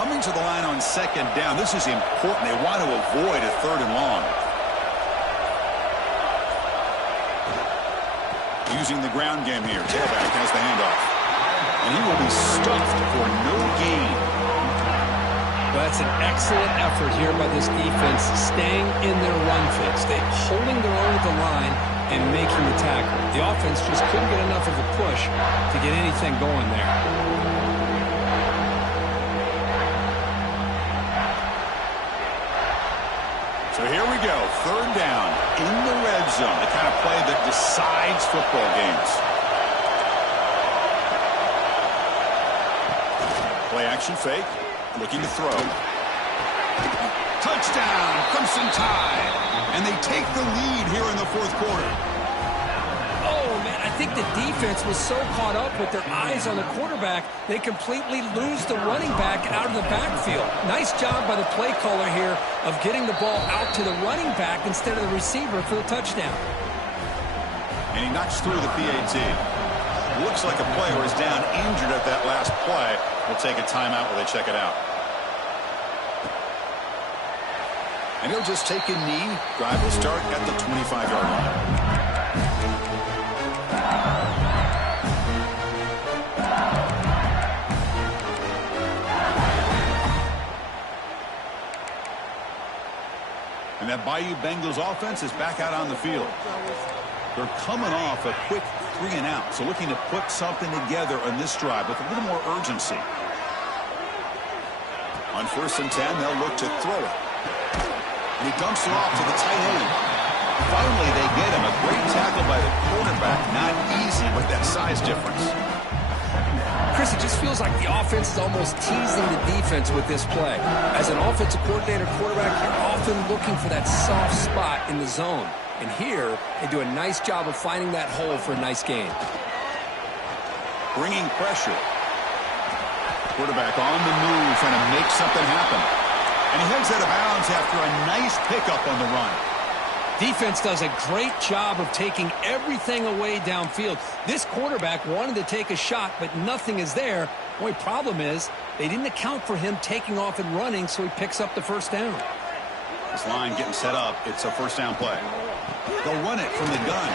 Coming to the line on second down. This is important. They want to avoid a third and long. Using the ground game here. Tailback has the handoff. And he will be stuffed for no gain. Well, that's an excellent effort here by this defense, staying in their run fix. They're holding their own at the line and making the tackle. The offense just couldn't get enough of a push to get anything going there. So here we go, third down in the red zone, the kind of play that decides football games. Play action fake, looking to throw. Touchdown, Crimson Tide, and they take the lead here in the fourth quarter. Oh, man, I think the defense was so caught up with their eyes on the quarterback, they completely lose the running back out of the backfield. Nice job by the play caller here of getting the ball out to the running back instead of the receiver for the touchdown. And he knocks through the PAT. Looks like a player is down injured at that last play. We'll take a timeout while they check it out. And he'll just take a knee. Drive will start at the 25-yard line. And that Bayou Bengals offense is back out on the field. They're coming off a quick 3-and-out, so looking to put something together on this drive with a little more urgency. On 1st and 10, they'll look to throw it. And he dumps it off to the tight end. Finally, they get him. A great tackle by the quarterback. Not easy with that size difference. Chris, it just feels like the offense is almost teasing the defense with this play. As an offensive coordinator, quarterback, you're often looking for that soft spot in the zone. And here, they do a nice job of finding that hole for a nice gain. Bringing pressure. Quarterback on the move, trying to make something happen. And he heads out of bounds after a nice pickup on the run. Defense does a great job of taking everything away downfield. This quarterback wanted to take a shot, but nothing is there. The only problem is they didn't account for him taking off and running, so he picks up the first down. This line getting set up. It's a first down play. They'll run it from the gun.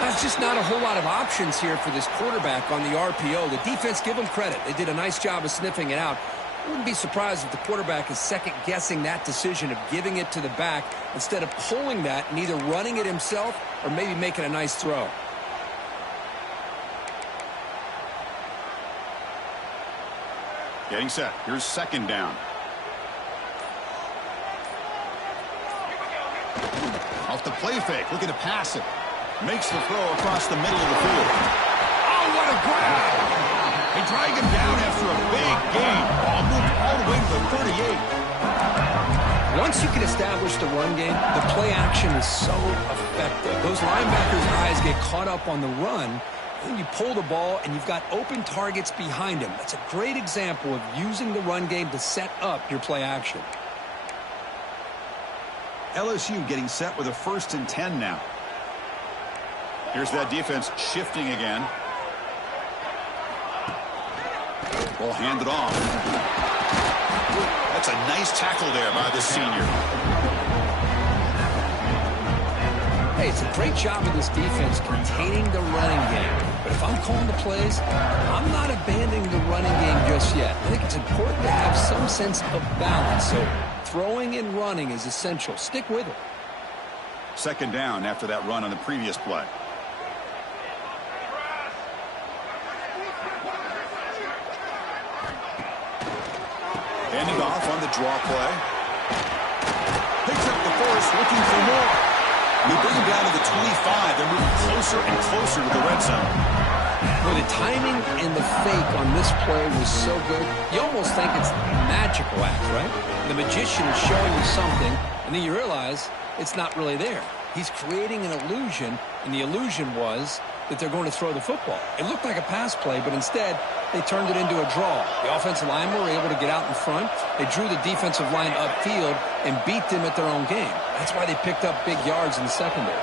There's just not a whole lot of options here for this quarterback on the RPO. The defense, give them credit. They did a nice job of sniffing it out. I wouldn't be surprised if the quarterback is second-guessing that decision of giving it to the back instead of pulling that and either running it himself or maybe making a nice throw. Getting set. Here's second down. Off the play fake, looking to pass it. Makes the throw across the middle of the field. Oh, what a grab! They drag him down after a big gain. Ball moved all the way to the 38. Once you can establish the run game, the play action is so effective. Those linebackers' eyes get caught up on the run. Then you pull the ball, and you've got open targets behind him. That's a great example of using the run game to set up your play action. LSU getting set with a 1st and 10 now. Here's that defense shifting again. Ball handed off. That's a nice tackle there by the senior. Hey, it's a great job of this defense containing the running game. But if I'm calling the plays, I'm not abandoning the running game just yet. I think it's important to have some sense of balance. So throwing and running is essential. Stick with it. Second down after that run on the previous play. Handing off on the draw play. Picks up the force, looking for more. We bring him down to the 25. They're moving closer and closer to the red zone. Well, the timing and the fake on this play was so good, you almost think it's a magical act, right? The magician is showing you something, and then you realize it's not really there. He's creating an illusion, and the illusion was that they're going to throw the football. It looked like a pass play, but instead, they turned it into a draw. The offensive linemen were able to get out in front. They drew the defensive line upfield and beat them at their own game. That's why they picked up big yards in the secondary.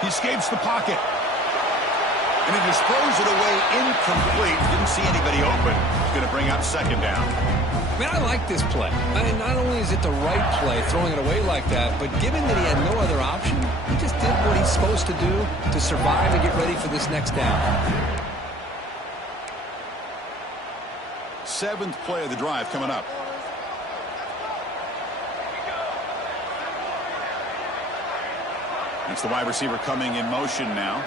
He escapes the pocket. And he just throws it away incomplete. Didn't see anybody open. He's going to bring up second down. Man, I like this play. I mean, not only is it the right play, throwing it away like that, but given that he had no other option, he just did what he's supposed to do to survive and get ready for this next down. 7th play of the drive coming up. It's the wide receiver coming in motion now.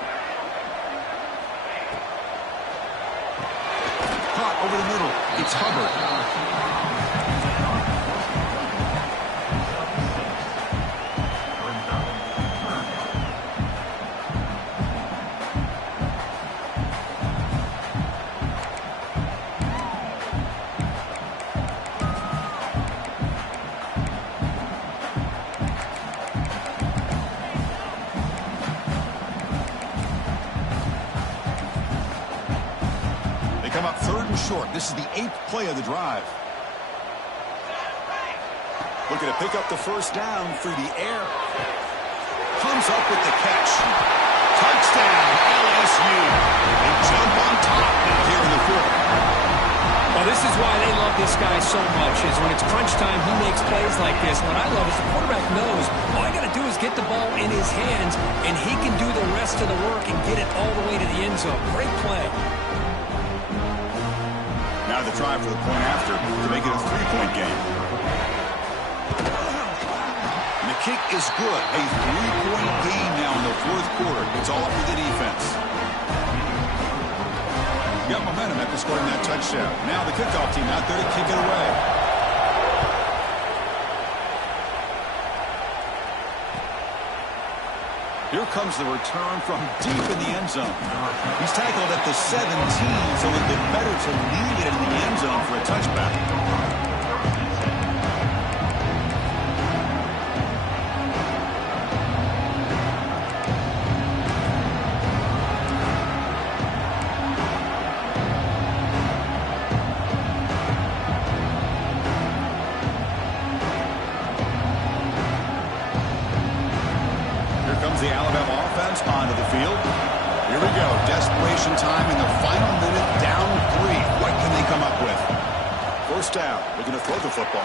Caught over the middle. It's Hubbard. Short. This is the 8th play of the drive. Looking to pick up the first down through the air. Comes up with the catch. Touchdown, LSU. They jump on top now here in the 4th. Well, this is why they love this guy so much, is when it's crunch time, he makes plays like this. What I love is the quarterback knows all I got to do is get the ball in his hands, and he can do the rest of the work and get it all the way to the end zone. Great play. Now the try for the point after to make it a 3-point game. And the kick is good. A 3-point game now in the 4th quarter. It's all up to the defense. Got momentum after scoring that touchdown. Now the kickoff team out there to kick it away. Here comes the return from deep in the end zone. He's tackled at the 17, so it would have been better to leave it in the end zone for a touchback. down. Looking to throw the football.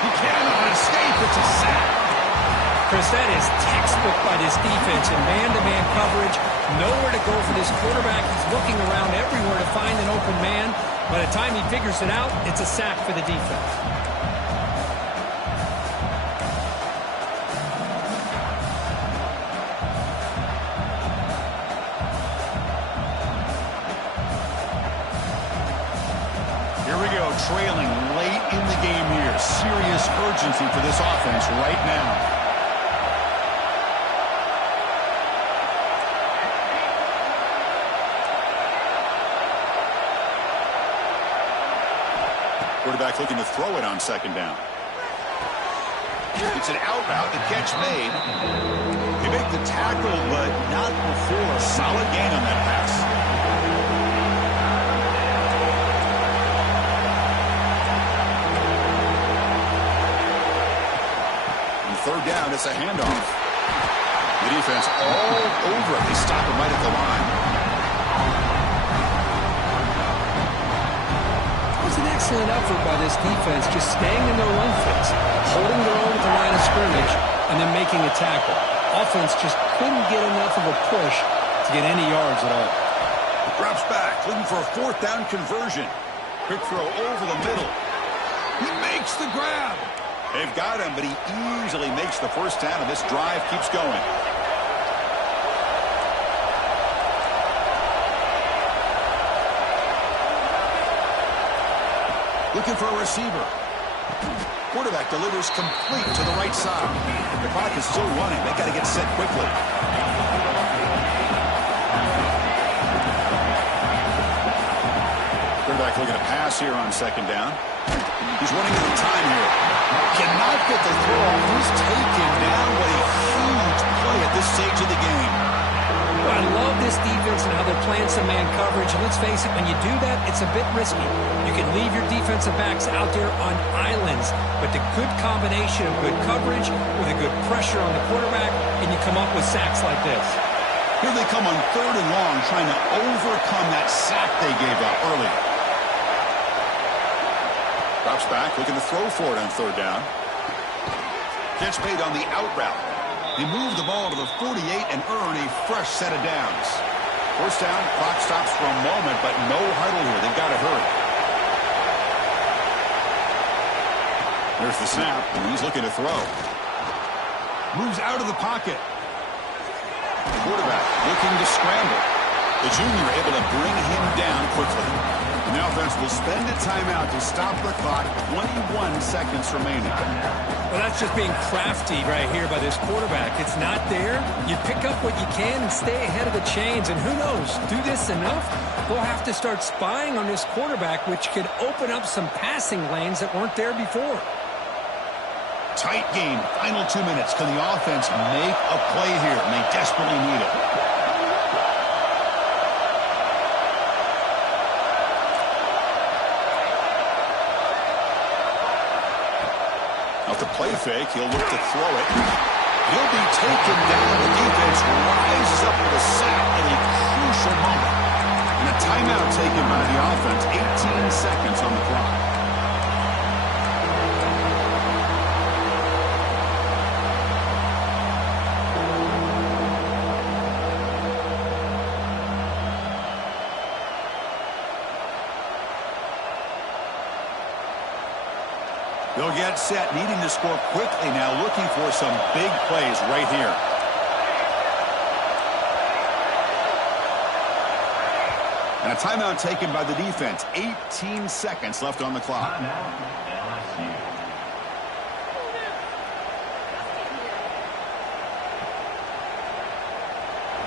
He cannot escape. It's a sack. Chris, that is textbook by this defense in man-to-man coverage. Nowhere to go for this quarterback. He's looking around everywhere to find an open man. By the time he figures it out, it's a sack for the defense. Here we go, trailing late in the game here. Serious urgency for this offense right now. Quarterback looking to throw it on second down. It's an out route, the catch made. They make the tackle, but not before a solid gain on that pass. On third down, it's a handoff. The defense all over it. They stop him right at the line. Excellent effort by this defense, just staying in their run fits, holding their own at the line of scrimmage, and then making a tackle. Offense just couldn't get enough of a push to get any yards at all. Drops back, looking for a fourth down conversion. Quick throw over the middle. He makes the grab. They've got him, but he easily makes the first down, and this drive keeps going. Looking for a receiver. Quarterback delivers complete to the right side. The clock is still running. They got to get set quickly. Quarterback looking to pass here on second down. He's running out of time here. Cannot get the throw. He's taken down with a huge play at this stage of the game. I love this defense and how they're playing some man coverage. And let's face it, when you do that, it's a bit risky. You can leave your defensive backs out there on islands, but the good combination of good coverage with a good pressure on the quarterback, and you come up with sacks like this. Here they come on third and long, trying to overcome that sack they gave up earlier. Drops back, looking to throw for it on third down. Catch made on the out route. They move the ball to the 48 and earn a fresh set of downs. First down, clock stops for a moment, but no huddle here. They've got to hurry. There's the snap, and he's looking to throw. Moves out of the pocket. Quarterback looking to scramble. The junior able to bring him down quickly. And the offense will spend a timeout to stop the clock. 21 seconds remaining. Well, that's just being crafty right here by this quarterback. It's not there. You pick up what you can and stay ahead of the chains. And who knows, do this enough, they'll have to start spying on this quarterback, which could open up some passing lanes that weren't there before. Tight game, final 2 minutes. Can the offense make a play here? And they desperately need it. Off the play fake, he'll look to throw it. He'll be taken down. The defense rises up with a sack at a crucial moment. And a timeout taken by the offense. 18 seconds on the clock. They'll get set, needing to score quickly now, looking for some big plays right here. And a timeout taken by the defense. 18 seconds left on the clock.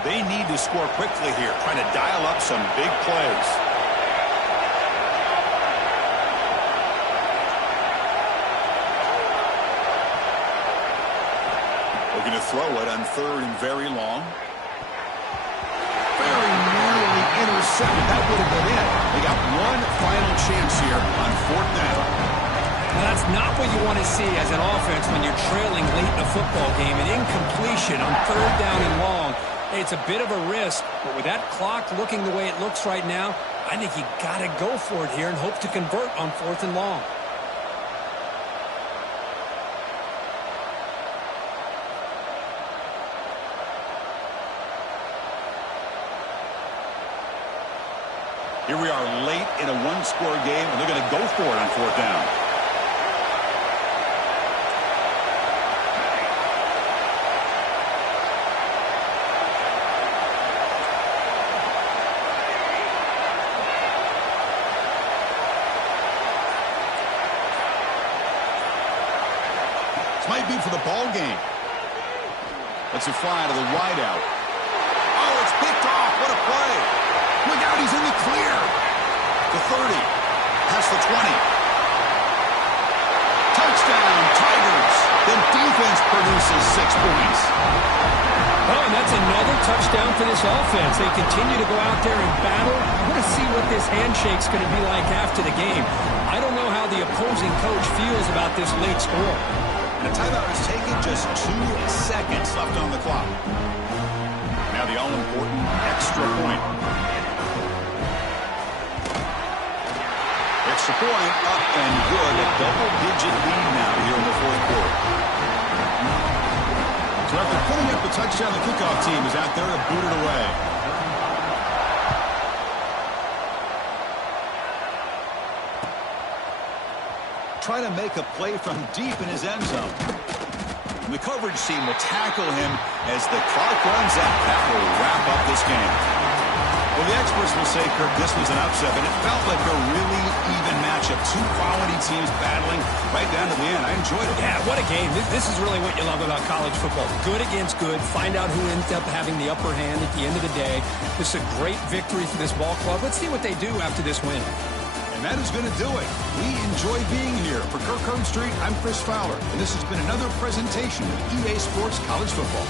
They need to score quickly here, trying to dial up some big plays. Looking to throw it on third and very long. Very nearly intercepted. That would have been it. They got one final chance here on fourth down. Well, that's not what you want to see as an offense when you're trailing late in a football game. An incompletion on third down and long. Hey, it's a bit of a risk, but with that clock looking the way it looks right now, I think you got to go for it here and hope to convert on 4th and long. Here we are late in a one-score game, and they're going to go for it on 4th down. This might be for the ball game. Let's fly to the wideout. Oh, it's picked off. What a play. Look out, he's in the clear. The 30. Past the 20. Touchdown, Tigers. The defense produces 6 points. Oh, and that's another touchdown for this offense. They continue to go out there and battle. I want to see what this handshake's going to be like after the game. I don't know how the opposing coach feels about this late score. And a timeout is taken, just 2 seconds left on the clock. Now the all-important extra point. Extra point up and good. A double-digit lead now here in the 4th quarter. So after putting up the touchdown, the kickoff team is out there to boot it away. Try to make a play from deep in his end zone. And the coverage team will tackle him as the clock runs out. That will wrap up this game. Well, the experts will say, Kirk, this was an upset, but it felt like a really even matchup. 2 quality teams battling right down to the end. I enjoyed it. Yeah, what a game. This is really what you love about college football. Good against good. Find out who ends up having the upper hand at the end of the day. This is a great victory for this ball club. Let's see what they do after this win. And that is going to do it. We enjoy being here. For Kirk Street, I'm Chris Fowler, and this has been another presentation of EA Sports College Football.